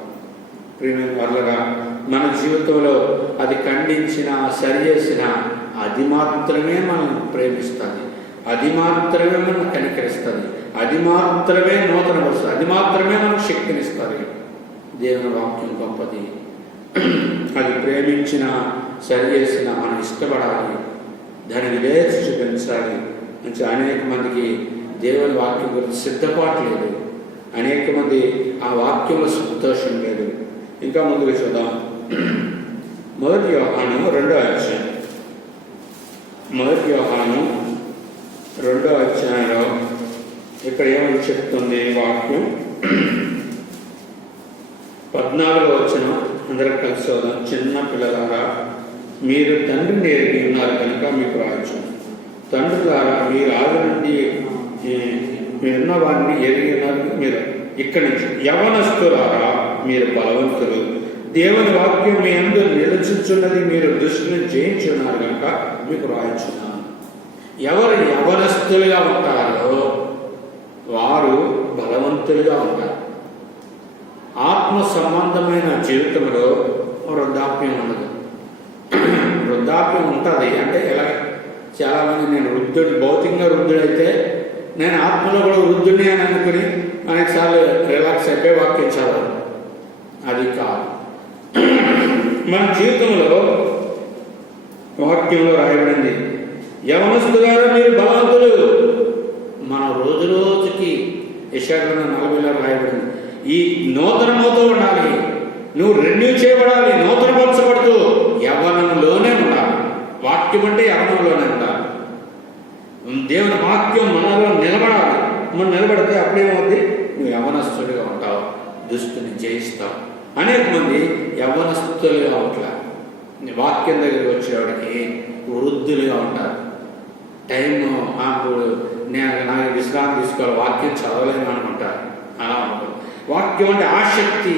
ప్రియమైన వాళ్ళగా మన జీవితంలో అది ఖండించిన, సరి చేసిన, అది మాత్రమే మనం ప్రేమిస్తుంది, అది మాత్రమే మనం కనికరిస్తుంది, అది మాత్రమే నూతనపరుస్తుంది, అది మాత్రమే మనకు శక్తినిస్తుంది. దేవుని వాక్యం గొప్పది. అది ప్రేమించిన, సరి చేసిన మనం ఇష్టపడాలి, దాని విధేయత చూపించాలి. నుంచి అనేక మందికి దేవుని వాక్యం గురించి సిద్ధపాటు లేదు. అనేక మంది ఆ వాక్యంలో సంతోషం లేదు. ఇంకా ముందుకు చూద్దాం. 1 యోహాను 2వ అధ్యాయం. 1 యోహాను 2వ అధ్యాయంలో ఇక్కడ ఏమని చెప్తుంది వాక్యం? 14వ వచనం అందరూ కలిసి చూద్దాం. చిన్న పిల్లలారా, మీరు తండ్రిని ఎరిగి ఉన్నారు కనుక మీకు రాజ్యం. తండ్రులారా, మీరు ఆది నుండి మీరున్న వారిని ఎరిగి ఉన్నారు. మీరు ఇక్కడి నుంచి యవనస్తులారా, మీరు బలవంతులు, దేవుని వాక్యం మీ యందు నిలుచుచున్నది, మీరు దృష్టిని జయించున్నారు కనుక మీకు రాయించున్నాను. ఎవరు యవనస్తులుగా ఉంటారో వారు బలవంతులుగా ఉంటారు. ఆత్మ సంబంధమైన జీవితంలో వృద్ధాప్యం ఉండదు. వృద్ధాప్యం ఉంటుంది అంటే ఎలా? చాలామంది నేను వృద్ధుడు, భౌతికంగా వృద్ధుడైతే నేను ఆత్మలో కూడా వృద్ధుడిని అని అనుకుని అనేకసార్లు రిలాక్స్ అయిపోయి వాక్యం చదవదు. అది కాదు. మన జీవితంలో వాక్యంలో రాయబడింది, యవనస్తులారా మీరు బలవంతులు. మన రోజు రోజుకి యెషయా 40లో రాయబడింది, ఈ నూతనమవుతూ ఉండాలి, నువ్వు రెన్యూ చేయబడాలి, నూతనపరచబడుతూ యవ్వనంలోనే ఉండాలి. వాక్యం అంటే యవ్వనంలోనే ఉండాలి. దేవుని వాక్యం మనలో నిలబడాలి. మనం నిలబడితే అప్పుడేమవుద్ది? నువ్వు యవ్వనస్తుడిగా ఉంటావు, దుష్టుని జయిస్తావు. అనేక మంది యవ్వనస్తులుగా ఉంటారు, వాక్యం దగ్గరికి వచ్చేవాడికి వృద్ధులుగా ఉంటారు. టైము అప్పుడు నాకు విశ్రాంతి తీసుకోవాలి, వాక్యం చదవలేను అనుకుంటారు. అలా ఉంటుంది. వాక్యం అంటే ఆసక్తి.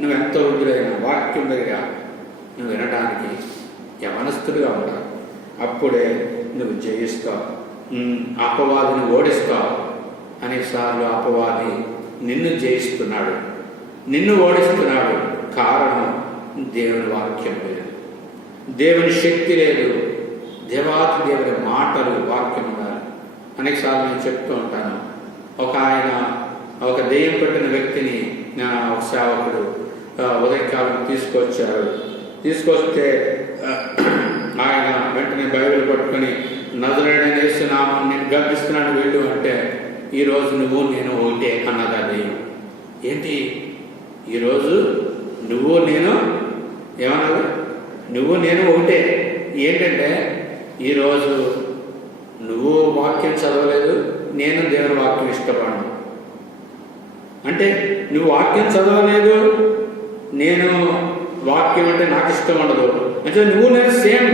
నువ్వు ఎంత వృద్ధులైనా వాక్యం దగ్గర నువ్వు వినడానికి యవనస్తుడిగా ఉంటావు. అప్పుడే నువ్వు జయిస్తావు, అపవాదిని ఓడిస్తావు. అనేకసార్లు అపవాది నిన్ను జయిస్తున్నాడు, నిన్ను ఓడిస్తున్నాడు. కారణం దేవుని వాక్యం లేదు, దేవుని శక్తి లేదు, దేవాతి దేవుని మాటలు వాక్యం ఉండాలి. అనేకసార్లు నేను చెప్తూ ఉంటాను. ఒక దెయ్యం పెట్టిన వ్యక్తిని ఒక సేవకుడు ఉదయకాలం తీసుకొస్తే ఆయన వెంటనే బైబిల్ పట్టుకొని నజరేయుడైన యేసు నామమున నేను గర్భిస్తున్నాను వెళ్ళు అంటే, ఈరోజు నువ్వు నేను ఒకటే అన్నది. అది ఏంటి? ఈరోజు నువ్వు నేను ఏమన్నది? నువ్వు నేను ఒకటే. ఏంటంటే ఈరోజు నువ్వు వాక్యం చదవలేదు, నేను దేవుని వాక్యం ఇష్టపడను. అంటే నువ్వు వాక్యం చదవలేదు, నేను వాక్యం అంటే నాకు ఇష్టం ఉండదు. అంటే నువ్వు నేను సేమ్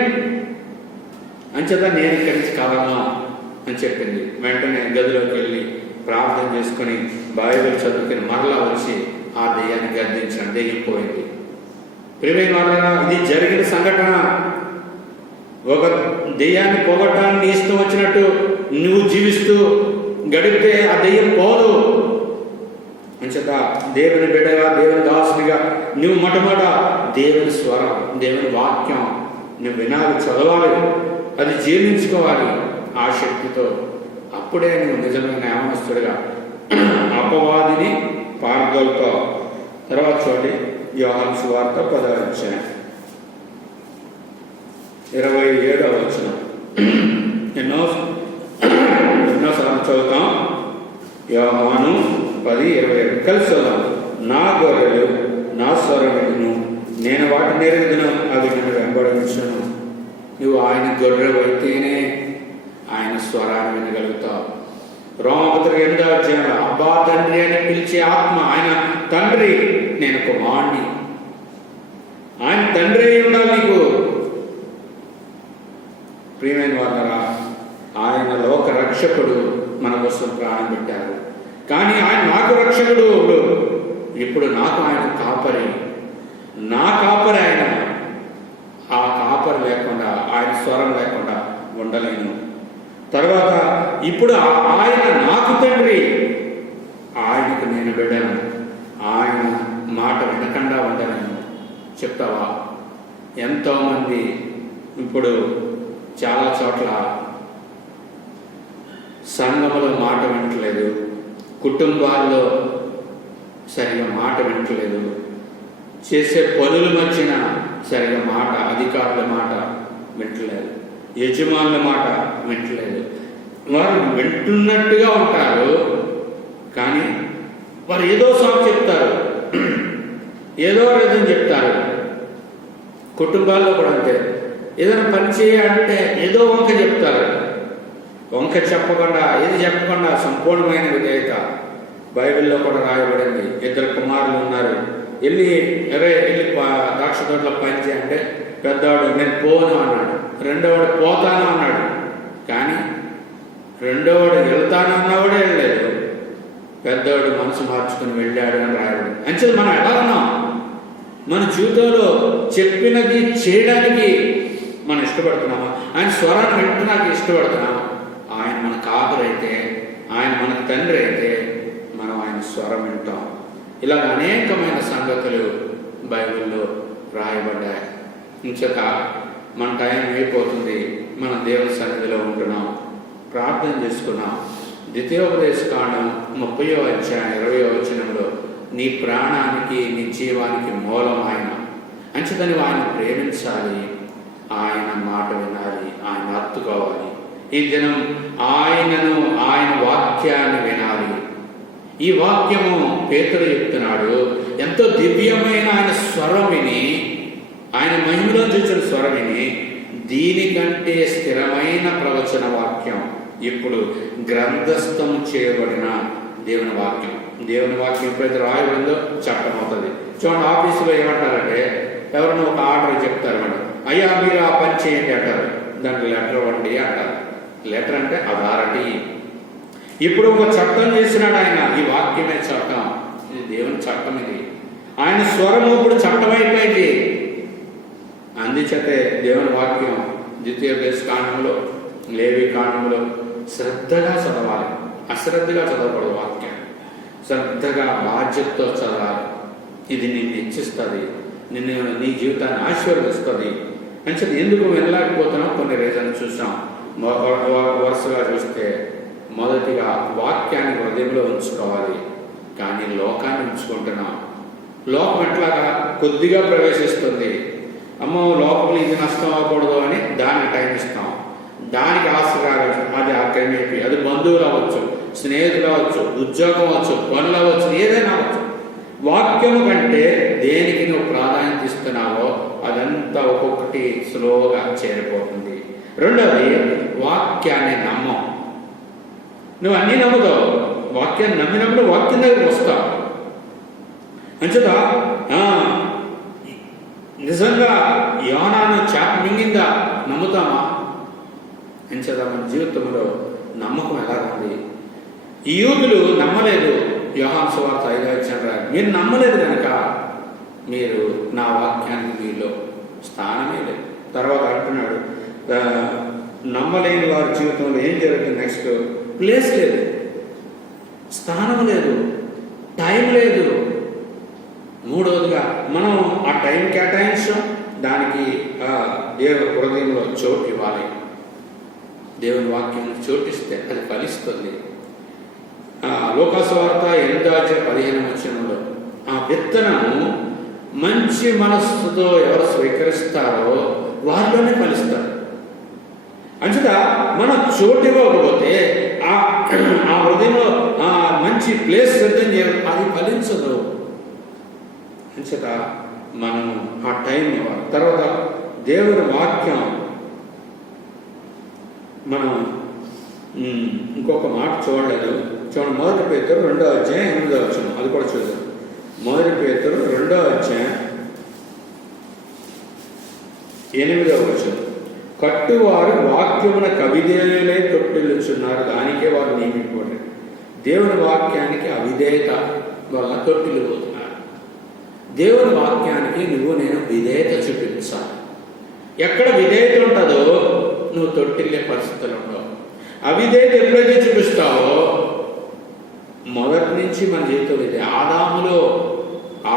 అంచేత నేను ఇక్కడి నుంచి కదలను అని చెప్పింది. వెంటనే గదిలోకి వెళ్ళి ప్రార్థన చేసుకుని బైబిల్ చదువుకుని మరలా వచ్చి ఆ దెయ్యాన్ని గద్దించాను. దెయ్యం పోయింది. ప్రియమైన వాళ్ళారా, ఇది జరిగిన సంఘటన. ఒక దెయ్యాన్ని పోగొట్టడానికి ఇష్టం వచ్చినట్టు నువ్వు జీవిస్తూ గడిపితే ఆ దెయ్యం పోదు. అంచేత దేవుని బిడ్డగా, దేవుని దాసునిగా నువ్వు మొట్టమొదట దేవుని స్వరం, దేవుని వాక్యం నువ్వు వినాలి, చదవాలి, అది జీర్ణించుకోవాలి ఆ శక్తితో. అప్పుడే నువ్వు నిజమైన యవనస్తుడిగా అపవాదిని పారదోలుతావు. తర్వాత చూడండి, యోహాను సువార్త 10వ అధ్యాయం 27వ వచనం. ఎన్నోసార్లు చదువుతాం. యోహాను 10:27 కలిసి చదువుతాం. నా గొర్రెలు నా స్వరం వినును, నేను వాటిని ఎరుగుదును, అవి నన్ను వెంబడించును. నువ్వు ఆయన గొర్రెలు అయితేనే ఆయన స్వరాన్ని వినగలుగుతావు. రోమపత్రిక 8వ అధ్యాయంలో అబ్బా తండ్రి అని పిలిచే ఆత్మ, ఆయన తండ్రి, నేను కుమారుణ్ణి. ఆయన తండ్రి అయి ఉండాలి నీకు. ప్రియమైన వాళ్ళరా, ఆయన లోక రక్షకుడు, మన కోసం ప్రాణం పెట్టారు. కానీ ఆయన నాకు రక్షకుడు. ఇప్పుడు నాకు ఆయన కాపరి, నా కాపరి ఆయన. ఆ కాపరి లేకుండా, ఆయన స్వరం లేకుండా ఉండలేను. తర్వాత ఇప్పుడు ఆయన నాకు తండ్రి, ఆయనకు నేను బిడ్డను. ఆయన మాట వినకుండా ఉండలేను. చెప్తావా? ఎంతోమంది ఇప్పుడు చాలా చోట్ల సంఘములో మాట వినట్లేదు, కుటుంబాల్లో సరిగా మాట వినట్లేదు, చేసే పనుల మధ్యన సరిగా మాట, అధికారుల మాట వింటలేదు, యజమానుల మాట వింటలేదు. వారు వింటున్నట్టుగా ఉంటారు, కానీ వారు ఏదో సాకు చెప్తారు, ఏదో రీజన్ చెప్తారు. కుటుంబాల్లో కూడా అంతే. ఏదైనా పని చేయాలంటే ఏదో వంక చెప్తారు. వంక చెప్పకుండా, ఏది చెప్పకుండా సంపూర్ణమైన విధేయత. బైబిల్లో కూడా రాయబడింది. 2 కుమారులు ఉన్నారు. వెళ్ళి ద్రాక్ష తోటలో పని చేయంటే పెద్దవాడు నేను పోను అన్నాడు, రెండోవాడు పోతాను అన్నాడు. కానీ రెండోవాడు వెళ్తాను అన్నవాడే వెళ్ళలేదు, పెద్దవాడు మనసు మార్చుకుని వెళ్ళాడు అని రాయబడింది. అంటే మనం ఎలా ఉన్నాం? మన జీవితంలో చెప్పినది చేయడానికి మనం ఇష్టపడుతున్నామా? ఆయన స్వరాన్ని వింటున్నాకి ఇష్టపడుతున్నామా? ఆయన మన కాపరి అయితే, ఆయన మన తండ్రి అయితే మనం ఆయన స్వరం వింటాం. ఇలా అనేకమైన సంగతులు బైబిల్లో రాయబడ్డాయి. ఇంచక మన టైం అయిపోతుంది. మనం దేవుని సన్నిధిలో ఉంటున్నాం, ప్రార్థన చేసుకున్నాం. ద్వితీయోపదేశకాండం 30వ అధ్యాయం 20వ వచనంలో నీ ప్రాణానికి, నీ జీవానికి మూలం ఆయన. అంచేతని ఆయన ప్రేమించాలి, ఆయన మాట వినాలి, ఆయన హత్తుకోవాలి. ఈ దినం ఆయనను, ఆయన వాక్యాన్ని వినాలి. ఈ వాక్యము పేతురు చెప్తున్నాడు. ఎంతో దివ్యమైన ఆయన స్వరం విని ఆయన మహిమలో చూసిన స్వరమిని దీనికంటే స్థిరమైన ప్రవచన వాక్యం ఇప్పుడు గ్రంథస్థం చేయబడిన దేవుని వాక్యం. దేవుని వాక్యం ఎప్పుడైతే రాయబడిందో చట్టం అవుతుంది. చూడండి, ఆఫీసులో ఏమంటారంటే ఎవరైనా ఒక ఆర్డర్ చెప్తారు మేడం, అయ్యా మీరు ఆ పని చేయండి అంటారు, దానికి లెటర్ ఇవ్వండి అంటారు. లెటర్ అంటే అథారిటీ. ఇప్పుడు ఒక చట్టం చేసినాడు ఆయన, ఈ వాక్యమే చట్టం, ఇది దేవుని చట్టం. ఇది ఆయన స్వరం ఇప్పుడు చట్టం అయిపోయింది. అందుచేతే దేవుని వాక్యం ద్వితీయోపదేశ కాండంలో, లేవి కాండంలో శ్రద్ధగా చదవాలి. అశ్రద్ధగా చదవకూడదు. వాక్యం శ్రద్ధగా బాధ్యతతో చదవాలి. ఇది నిన్ను హెచ్చిస్తుంది, నిన్ను నీ జీవితాన్ని ఆశీర్వదిస్తుంది అని చెప్పి ఎందుకు వెళ్ళలేకపోతున్నాం కొన్ని రీజన్ చూసాం. వరుసగా చూస్తే మొదటిగా వాక్యాన్ని హృదయంలో ఉంచుకోవాలి. కానీ లోకాన్ని ఉంచుకుంటున్నాం. లోకం ఎట్లాగా కొద్దిగా ప్రవేశిస్తుంది. అమ్మో లోపల ఇది నష్టం అవ్వకూడదు అని దానికి టైం ఇస్తాం, దానికి ఆశ కావచ్చు. అది అక్కడేపి అది బంధువులు అవ్వచ్చు, స్నేహితులు అవ్వచ్చు, ఉద్యోగం అవ్వచ్చు, పనులు అవ్వచ్చు, ఏదైనా అవ్వచ్చు. వాక్యము కంటే దేనికి నువ్వు ప్రాధాన్యత ఇస్తున్నావో అదంతా ఒక్కొక్కటి స్లోగా చేరిపోతుంది. రెండవది, వాక్యాన్ని నమ్మం. నువ్వు అన్నీ నమ్ముతావు, వాక్యాన్ని నమ్మినప్పుడు వాక్యం దగ్గరికి వస్తావు. అంచేత నిజంగా యోనాను చేప మింగిందా నమ్ముతామా? అంచేత మన జీవితంలో నమ్మకం ఎలా ఉంది? ఈ యూదులు నమ్మలేదు. యోహాను సువార్త 5:5 మీరు నమ్మలేదు కనుక మీరు నా వాక్యానికి మీలో స్థానమే లేదు. తర్వాత అంటున్నాడు, నమ్మలేని వారి జీవితంలో ఏం జరుగుతుంది? నెక్స్ట్ ప్లేస్ లేదు, స్థానం లేదు, టైం లేదు. మూడవదిగా మనం ఆ టైం కేటాయించడం, దానికి దేవుని హృదయంలో చోటు ఇవ్వాలి. దేవుని వాక్యం చోటిస్తే అది ఫలిస్తుంది. లోకాసు వార్త 8:15 ఆ విత్తనము మంచి మనస్సుతో ఎవరు స్వీకరిస్తారో వారిలోనే ఫలిస్తారు. అంచేత మనం చోటు ఇవ్వకపోతే ఆ హృదయంలో మంచి ప్లేస్ సిద్ధం చేయాలి, అది ఫలించదు. అంచేత మనం ఆ టైం ఇవ్వాలి. తర్వాత దేవుని వాక్యం మనం ఇంకొక మాట చూడలేదు. చూడండి, 1 పేతురు 2:8 అది కూడా చూద్దాం. 1 పేతురు 2:8 కట్టువారు వాక్యమున కవిధేయులై తొట్టిల్లుచున్నారు, దానికే వారు నియమింపబడి. దేవుని వాక్యానికి అవిధేయత వల్ల తొట్టిల్లు పోతున్నారు. దేవుని వాక్యానికి నువ్వు నేను విధేయత చూపించాలి. ఎక్కడ విధేయత ఉంటుందో నువ్వు తొట్టిల్లే పరిస్థితులు ఉండవు. అవిధేయత ఎప్పుడైతే చూపిస్తావో, మొదటి నుంచి మన జీవితం ఇదే.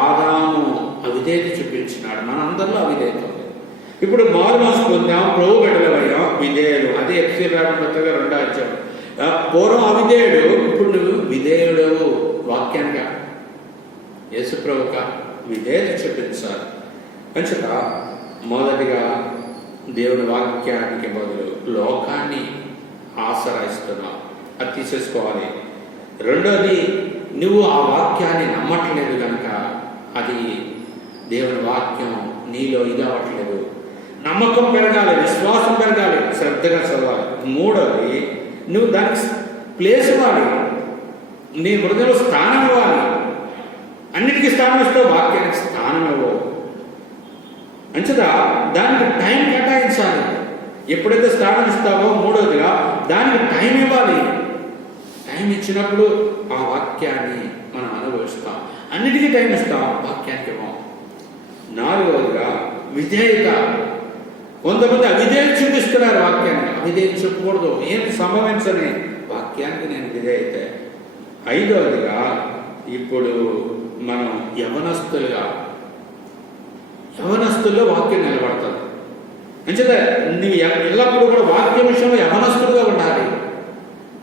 ఆదాము అవిధేయత చూపించినాడు, మనందరిలో అవిధేయత ఉంది. ఇప్పుడు మారు మనసు పొందాం, ప్రభు బిడ్డలమయ్యాం, విధేయుడు. అదే ఎఫ్ఎస్సీయుల పత్రిక 2:2. పూర్వం అవిధేయుడు, ఇప్పుడు నువ్వు విధేయుడు. వాక్యానికి యేసు ప్రభుక విధేయత చూపించాలి. అంచేత మొదటిగా దేవుని వాక్యానికి బదులు లోకాన్ని ఆశ్రయిస్తున్నావు, అది తీసేసుకోవాలి. రెండోది, నువ్వు ఆ వాక్యాన్ని నమ్మట్లేదు కనుక అది దేవుని వాక్యం నీలో ఇది అవ్వట్లేదు. నమ్మకం పెరగాలి, విశ్వాసం పెరగాలి, శ్రద్ధగా చదవాలి. మూడోది, నువ్వు దానికి ప్లేస్ ఇవ్వాలి, నీ హృదయంలో స్థానం ఇవ్వాలి. అన్నిటికీ స్థానం ఇస్తావు, వాక్యానికి స్థానం ఇవ్వవు. అంచేత దానికి టైం కేటాయించాలి. ఎప్పుడైతే స్థానం ఇస్తావో, మూడోదిగా దానికి టైం ఇవ్వాలి. టైం ఇచ్చినప్పుడు ఆ వాక్యాన్ని మనం అనుభవిస్తాం. అన్నిటికీ టైం ఇస్తాం, వాక్యానికి ఇవ్వం. నాలుగవదిగా విధేయత. కొంతమంది అవిధేయత చూపిస్తున్నారు వాక్యాన్ని. అవిధేయత చెప్పకూడదు, ఏం సంభవించని వాక్యానికి నేను విధేయత. ఐదవదిగా, ఇప్పుడు మనం యవనస్తుల్లో వాక్యం నిలబడుతుంది. అంచేత నువ్వు ఎల్లప్పుడూ కూడా వాక్యం విషయంలో యవనస్తుడుగా ఉండాలి.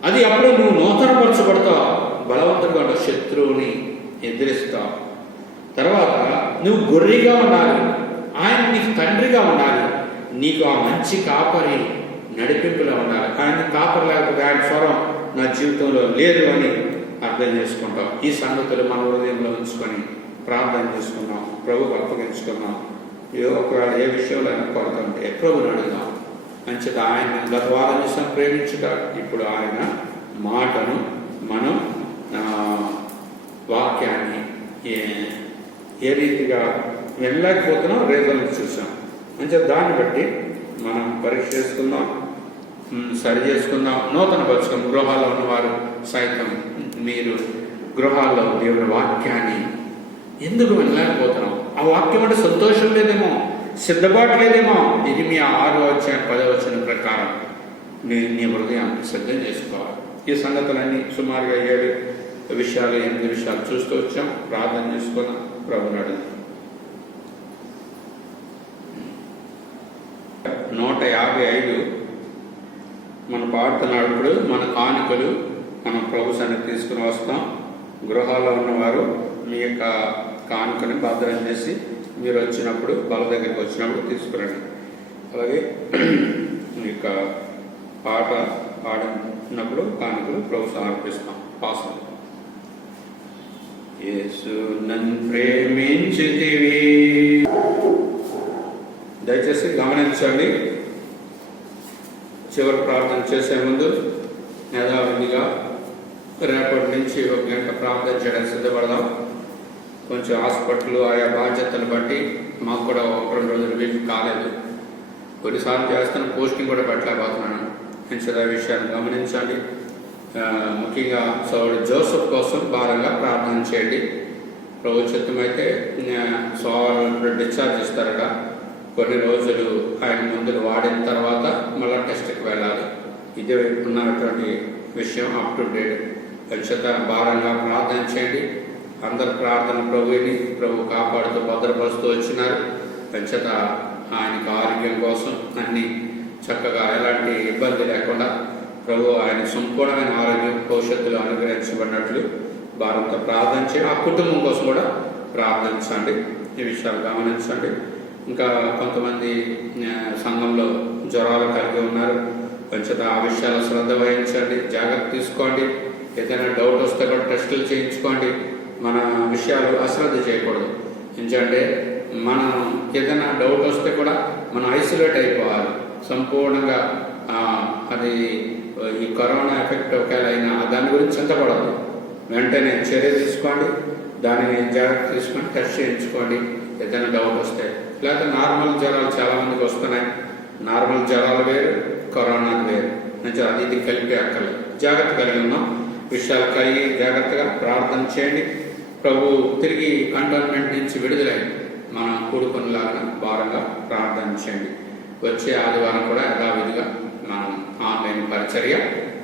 అది అప్పుడు నువ్వు నూతనపరచబడతావు, బలవంతుడుగా ఉంటావు, శత్రువుని ఎదిరిస్తావు. తర్వాత నువ్వు గొర్రెగా ఉండాలి, ఆయన నీకు తండ్రిగా ఉండాలి. నీకు ఆ మంచి కాపరి నడిపింపులో ఉండాలి. ఆయన కాపరి లేకపోతే ఆయన స్వరం నా జీవితంలో లేదు అని అర్థం చేసుకుంటాం. ఈ సంగతులు మన హృదయంలో ఉంచుకొని ప్రార్థన చేసుకున్నాం, ప్రభువుకు అప్పగించుకున్నాం. ఒకవేళ ఏ విషయంలో కొరత ఉంటే ప్రభుని అడుగుదాం. అంచేత ఆయన గత వారం విషయం ప్రేమించుట, ఇప్పుడు ఆయన మాటను మనం వాక్యాన్ని ఏ రీతిగా వెళ్ళలేకపోతున్నాం రీజన్ చూసాం. అంచేత దాన్ని బట్టి మనం పరీక్ష చేసుకుందాం, సరి చేసుకుందాం, నూతన పరుచుకుందాం. గృహాల్లో ఉన్నవారు సైతం మీరు గృహాల్లో దేవుని వాక్యాన్ని ఎందుకు వినలేకపోతున్నాం? ఆ వాక్యం అంటే సంతోషం లేదేమో, సిద్ధపాటు లేదేమో. ఇది మీ 6వ అధ్యాయం 10వ వచనం ప్రకారం నీ హృదయాన్ని సిద్ధం చేసుకోవాలి. ఈ సంగతులన్నీ సుమారుగా 7 విషయాలు 8 విషయాలు చూస్తూ వచ్చాం. ప్రార్థన చేసుకున్నాం, ప్రభునాడు 155 మనం పాడుతున్నప్పుడు మన కానుకలు మనం ప్రభు సన్నిధికి తీసుకుని వస్తాం. గృహాల్లో ఉన్నవారు మీ యొక్క కానుకని భద్రం చేసి మీరు వచ్చినప్పుడు బల దగ్గరికి వచ్చినప్పుడు తీసుకురండి. అలాగే మీ యొక్క పాట పాడినప్పుడు కానుకలు ప్రభు సమర్పిస్తాం. పాసం యేసు నన్ను ప్రేమించితివి. దయచేసి గమనించండి. చివరి ప్రార్థన చేసే ముందు యథావిధిగా రేపటి నుంచి 1 గంట ప్రార్థన చేయడానికి సిద్ధపడదాం. కొంచెం హాస్పిటల్ ఆయా బాధ్యతలు బట్టి మాకు కూడా 1-2 రోజులు వీలు కాలేదు. కొన్నిసార్లు చేస్తాను, పోస్టింగ్ కూడా పెట్టలేకపోతున్నాను. మంచిగా విషయాన్ని గమనించండి. ముఖ్యంగా సోదరుడు జోసెఫ్ కోసం భారంగా ప్రార్థన చేయండి. ప్రభు చిత్తమైతే సోమవారం డిశ్చార్జ్ ఇస్తారట. కొన్ని రోజులు ఆయన మందులు వాడిన తర్వాత మళ్ళీ టెస్ట్కి వెళ్ళాలి. ఇదే ఉన్నటువంటి విషయం అప్ టు డేట్. పరిశుద్ధ భారంగా ప్రార్థన చేయండి. అందరు ప్రార్థన ప్రభు కాపాడుతూ భద్రపరుస్తూ వచ్చినారు. పరిశుద్ధ ఆయనకు ఆరోగ్యం కోసం అన్ని చక్కగా ఎలాంటి ఇబ్బంది లేకుండా ప్రభు ఆయన సంపూర్ణమైన ఆరోగ్యం భవిష్యత్తులో అనుగ్రహించబడినట్లు భారంతో ప్రార్థన చేయండి. ఆ కుటుంబం కోసం కూడా ప్రార్థించండి. ఈ విషయాలు గమనించండి. ఇంకా కొంతమంది సంఘంలో జ్వరాలు కలిగి ఉన్నారు. కొంచెం ఆ విషయాలు శ్రద్ధ వహించండి, జాగ్రత్త తీసుకోండి. ఏదైనా డౌట్ వస్తే కూడా టెస్టులు చేయించుకోండి. మన విషయాలు అశ్రద్ధ చేయకూడదు. ఎందుకంటే మనం ఏదైనా డౌట్ వస్తే కూడా మనం ఐసోలేట్ అయిపోవాలి సంపూర్ణంగా. అది ఈ కరోనా ఎఫెక్ట్ ఒకవేళ అయినా దాని గురించి చింతపడదు. వెంటనే చర్య తీసుకోండి, దానిని జాగ్రత్త తీసుకొని టెస్ట్ చేయించుకోండి ఏదైనా డౌట్ వస్తే. లేకపోతే నార్మల్ జ్వరాలు చాలామందికి వస్తున్నాయి. నార్మల్ జ్వరాలు వేరు, కరోనా వేరు. మంచిగా అది ఇది కలిపి అక్కర్లేదు. జాగ్రత్త కలిగి ఉన్నాం. విషయాలు కలిగి జాగ్రత్తగా ప్రార్థన చేయండి. ప్రభు తిరిగి కంటోన్మెంట్ నుంచి విడుదలై మనం కూడుకునేలాగా భారంగా ప్రార్థన చేయండి. వచ్చే ఆదివారం కూడా యథావిధిగా మనం ఆన్లైన్ పరిచర్య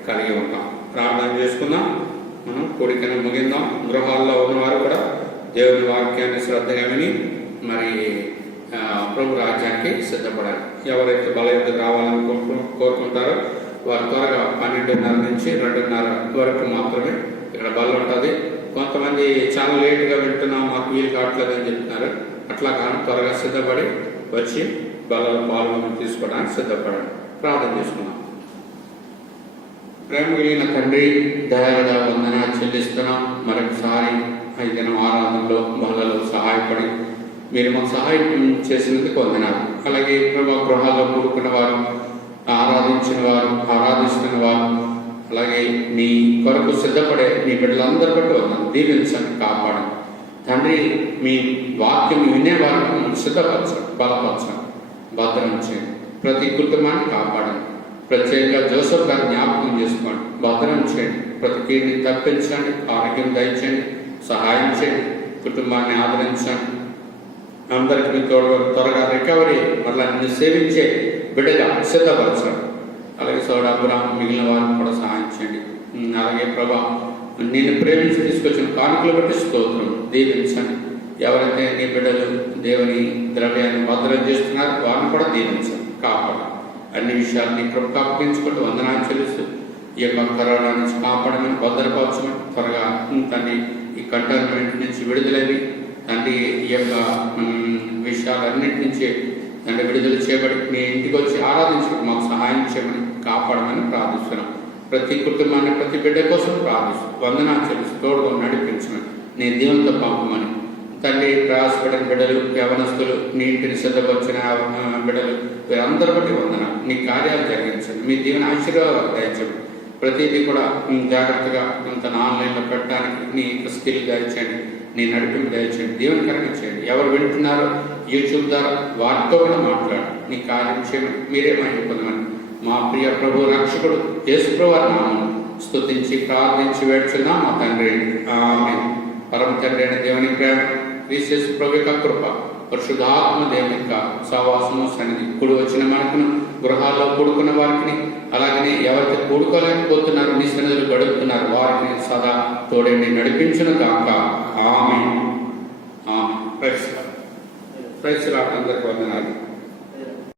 కలిగి ఉంటాం. ప్రార్థన చేసుకుందాం. మనం కూడికను ముగిందాం. గృహాల్లో ఉన్నవారు కూడా దేవుని వాక్యాన్ని శ్రద్ధగా విని మరి ప్రభు రాజ్యానికి సిద్ధపడాలి. ఎవరైతే బలయుద్ధకు రావాలని కోరుకుంటారో వారు త్వరగా 12:30 నుంచి 2:30 వరకు మాత్రమే ఇక్కడ బల్ల ఉంటుంది. కొంతమంది చాలా లేటుగా వింటున్నాం, మాకు వీలు కావట్లేదు అని చెప్తున్నారు. అట్లా కానీ త్వరగా సిద్ధపడి వచ్చి బలలో పాల్గొని తీసుకోవడానికి సిద్ధపడండి. ప్రార్థన చేసుకున్నాం. ప్రేమ కలిగిన తండ్రి, దయాగా వందనాలు చెల్లిస్తున్నాం. మరొకసారి 5 దినం ఆరాధనలో బలలో సహాయపడి మీరు మాకు సహాయం చేసినందుకు వందనాలు. అలాగే ప్రభు గృహాల్లో కూడుకున్న వారు, ఆరాధించిన వారు, ఆరాధిస్తున్న వారు, అలాగే మీ కొరకు సిద్ధపడే మీ బిడ్డలందరూ బట్టి వందనాలు. దీవించండి, కాపాడండి తండ్రి. మీ వాక్యం వినేవారు సిద్ధపరచండి, బలపరచండి, భద్రం చేయండి. ప్రతి కుటుంబాన్ని కాపాడండి. ప్రత్యేకంగా జోసెఫ్ గారిని జ్ఞాపకం చేసుకోండి, భద్రం చేయండి. ప్రతి కీడిని తప్పించండి, ఆరోగ్యం దయచేయండి, సహాయం చేయండి, కుటుంబాన్ని ఆదరించండి. అందరికి మీ తోడు త్వరగా రికవరీ మళ్ళీ నిన్ను సేవించే బిడ్డగా సిద్ధపరచండి. అలాగే సోడా అబ్రాహం మిగిలిన వారికి కూడా సహాయం చేయండి. అలాగే ప్రభా నేను ప్రేమించి తీసుకొచ్చిన కానుకలు బట్టి స్తోత్రం దీవించండి. ఎవరైతే నీ బిడ్డలు దేవుని ద్రవ్యాన్ని భద్రం చేస్తున్నారు వారిని కూడా దీవించండి, కాపాడండి. అన్ని విషయాలు నీ కృపకు అప్పగించుకుంటూ వందనాలు చెల్లిస్తూ ఈ యొక్క కరోనా నుంచి కాపాడమని, భద్రపరచమని, త్వరగా తన్ని ఈ కంటైన్మెంట్ నుంచి విడుదలవి తండ్రి ఈ యొక్క విషయాలన్నింటి నుంచి తండ్రి విడుదల చేయబడి మీ ఇంటికి వచ్చి ఆరాధించడం మాకు సహాయం చేయమని, కాపాడమని ప్రార్థిస్తున్నాం. ప్రతి కుటుంబాన్ని ప్రతి బిడ్డ కోసం ప్రార్థిస్తూ వందనాలు చెల్లిస్తూ తోడుగా నడిపించమని, నీ దీవెనతో పంపమని తండ్రి ప్రయాసపడిన బిడ్డలు, యవనస్తులు, నీ ఇంటిని సిద్ధపరిచిన బిడ్డలు, వీరందరూ బట్టి వందనాలు. నీ కార్యాలు జరిగించండి, మీ దీవెన ఆశీర్వాదాలు దయచండి. ప్రతిదీ కూడా జాగ్రత్తగా ఇంత ఆన్లైన్లో పెట్టడానికి నీ స్కిల్ దయచేయండి, నీ నడిపింపు దయచేయండి, దీవెనకరంగా చేయండి. ఎవరు వింటున్నారో యూట్యూబ్ ద్వారా వారితో కూడా మాట్లాడు, నీ కార్యం చేయమని, మీరే మహిమ పొందమని మా ప్రియ ప్రభు రక్షకుడు యేసుప్రభు వారి నామమున స్తుతించి ప్రార్థించి వేడుచున్నాం మా తండ్రి, ఆమేన్. పరమ తండ్రి అయిన దేవుని ప్రేమ, క్రీస్తు యేసు ప్రభు యొక్క కృప, పరిశుద్ధాత్మ దేవుని యొక్క సహవాసము సన్నిధి కూడి వచ్చిన మనకును, గృహాల్లో కూడుకున్న వారికి, అలాగనే ఎవరైతే కూడుకోలేకపోతున్నారు నీ సన్నిధులు గడుపుతున్నారు వారికి సదా తోడండి నడిపించును కాక. ఆమేన్. Praise Lord. అందరికీ వందనాలు.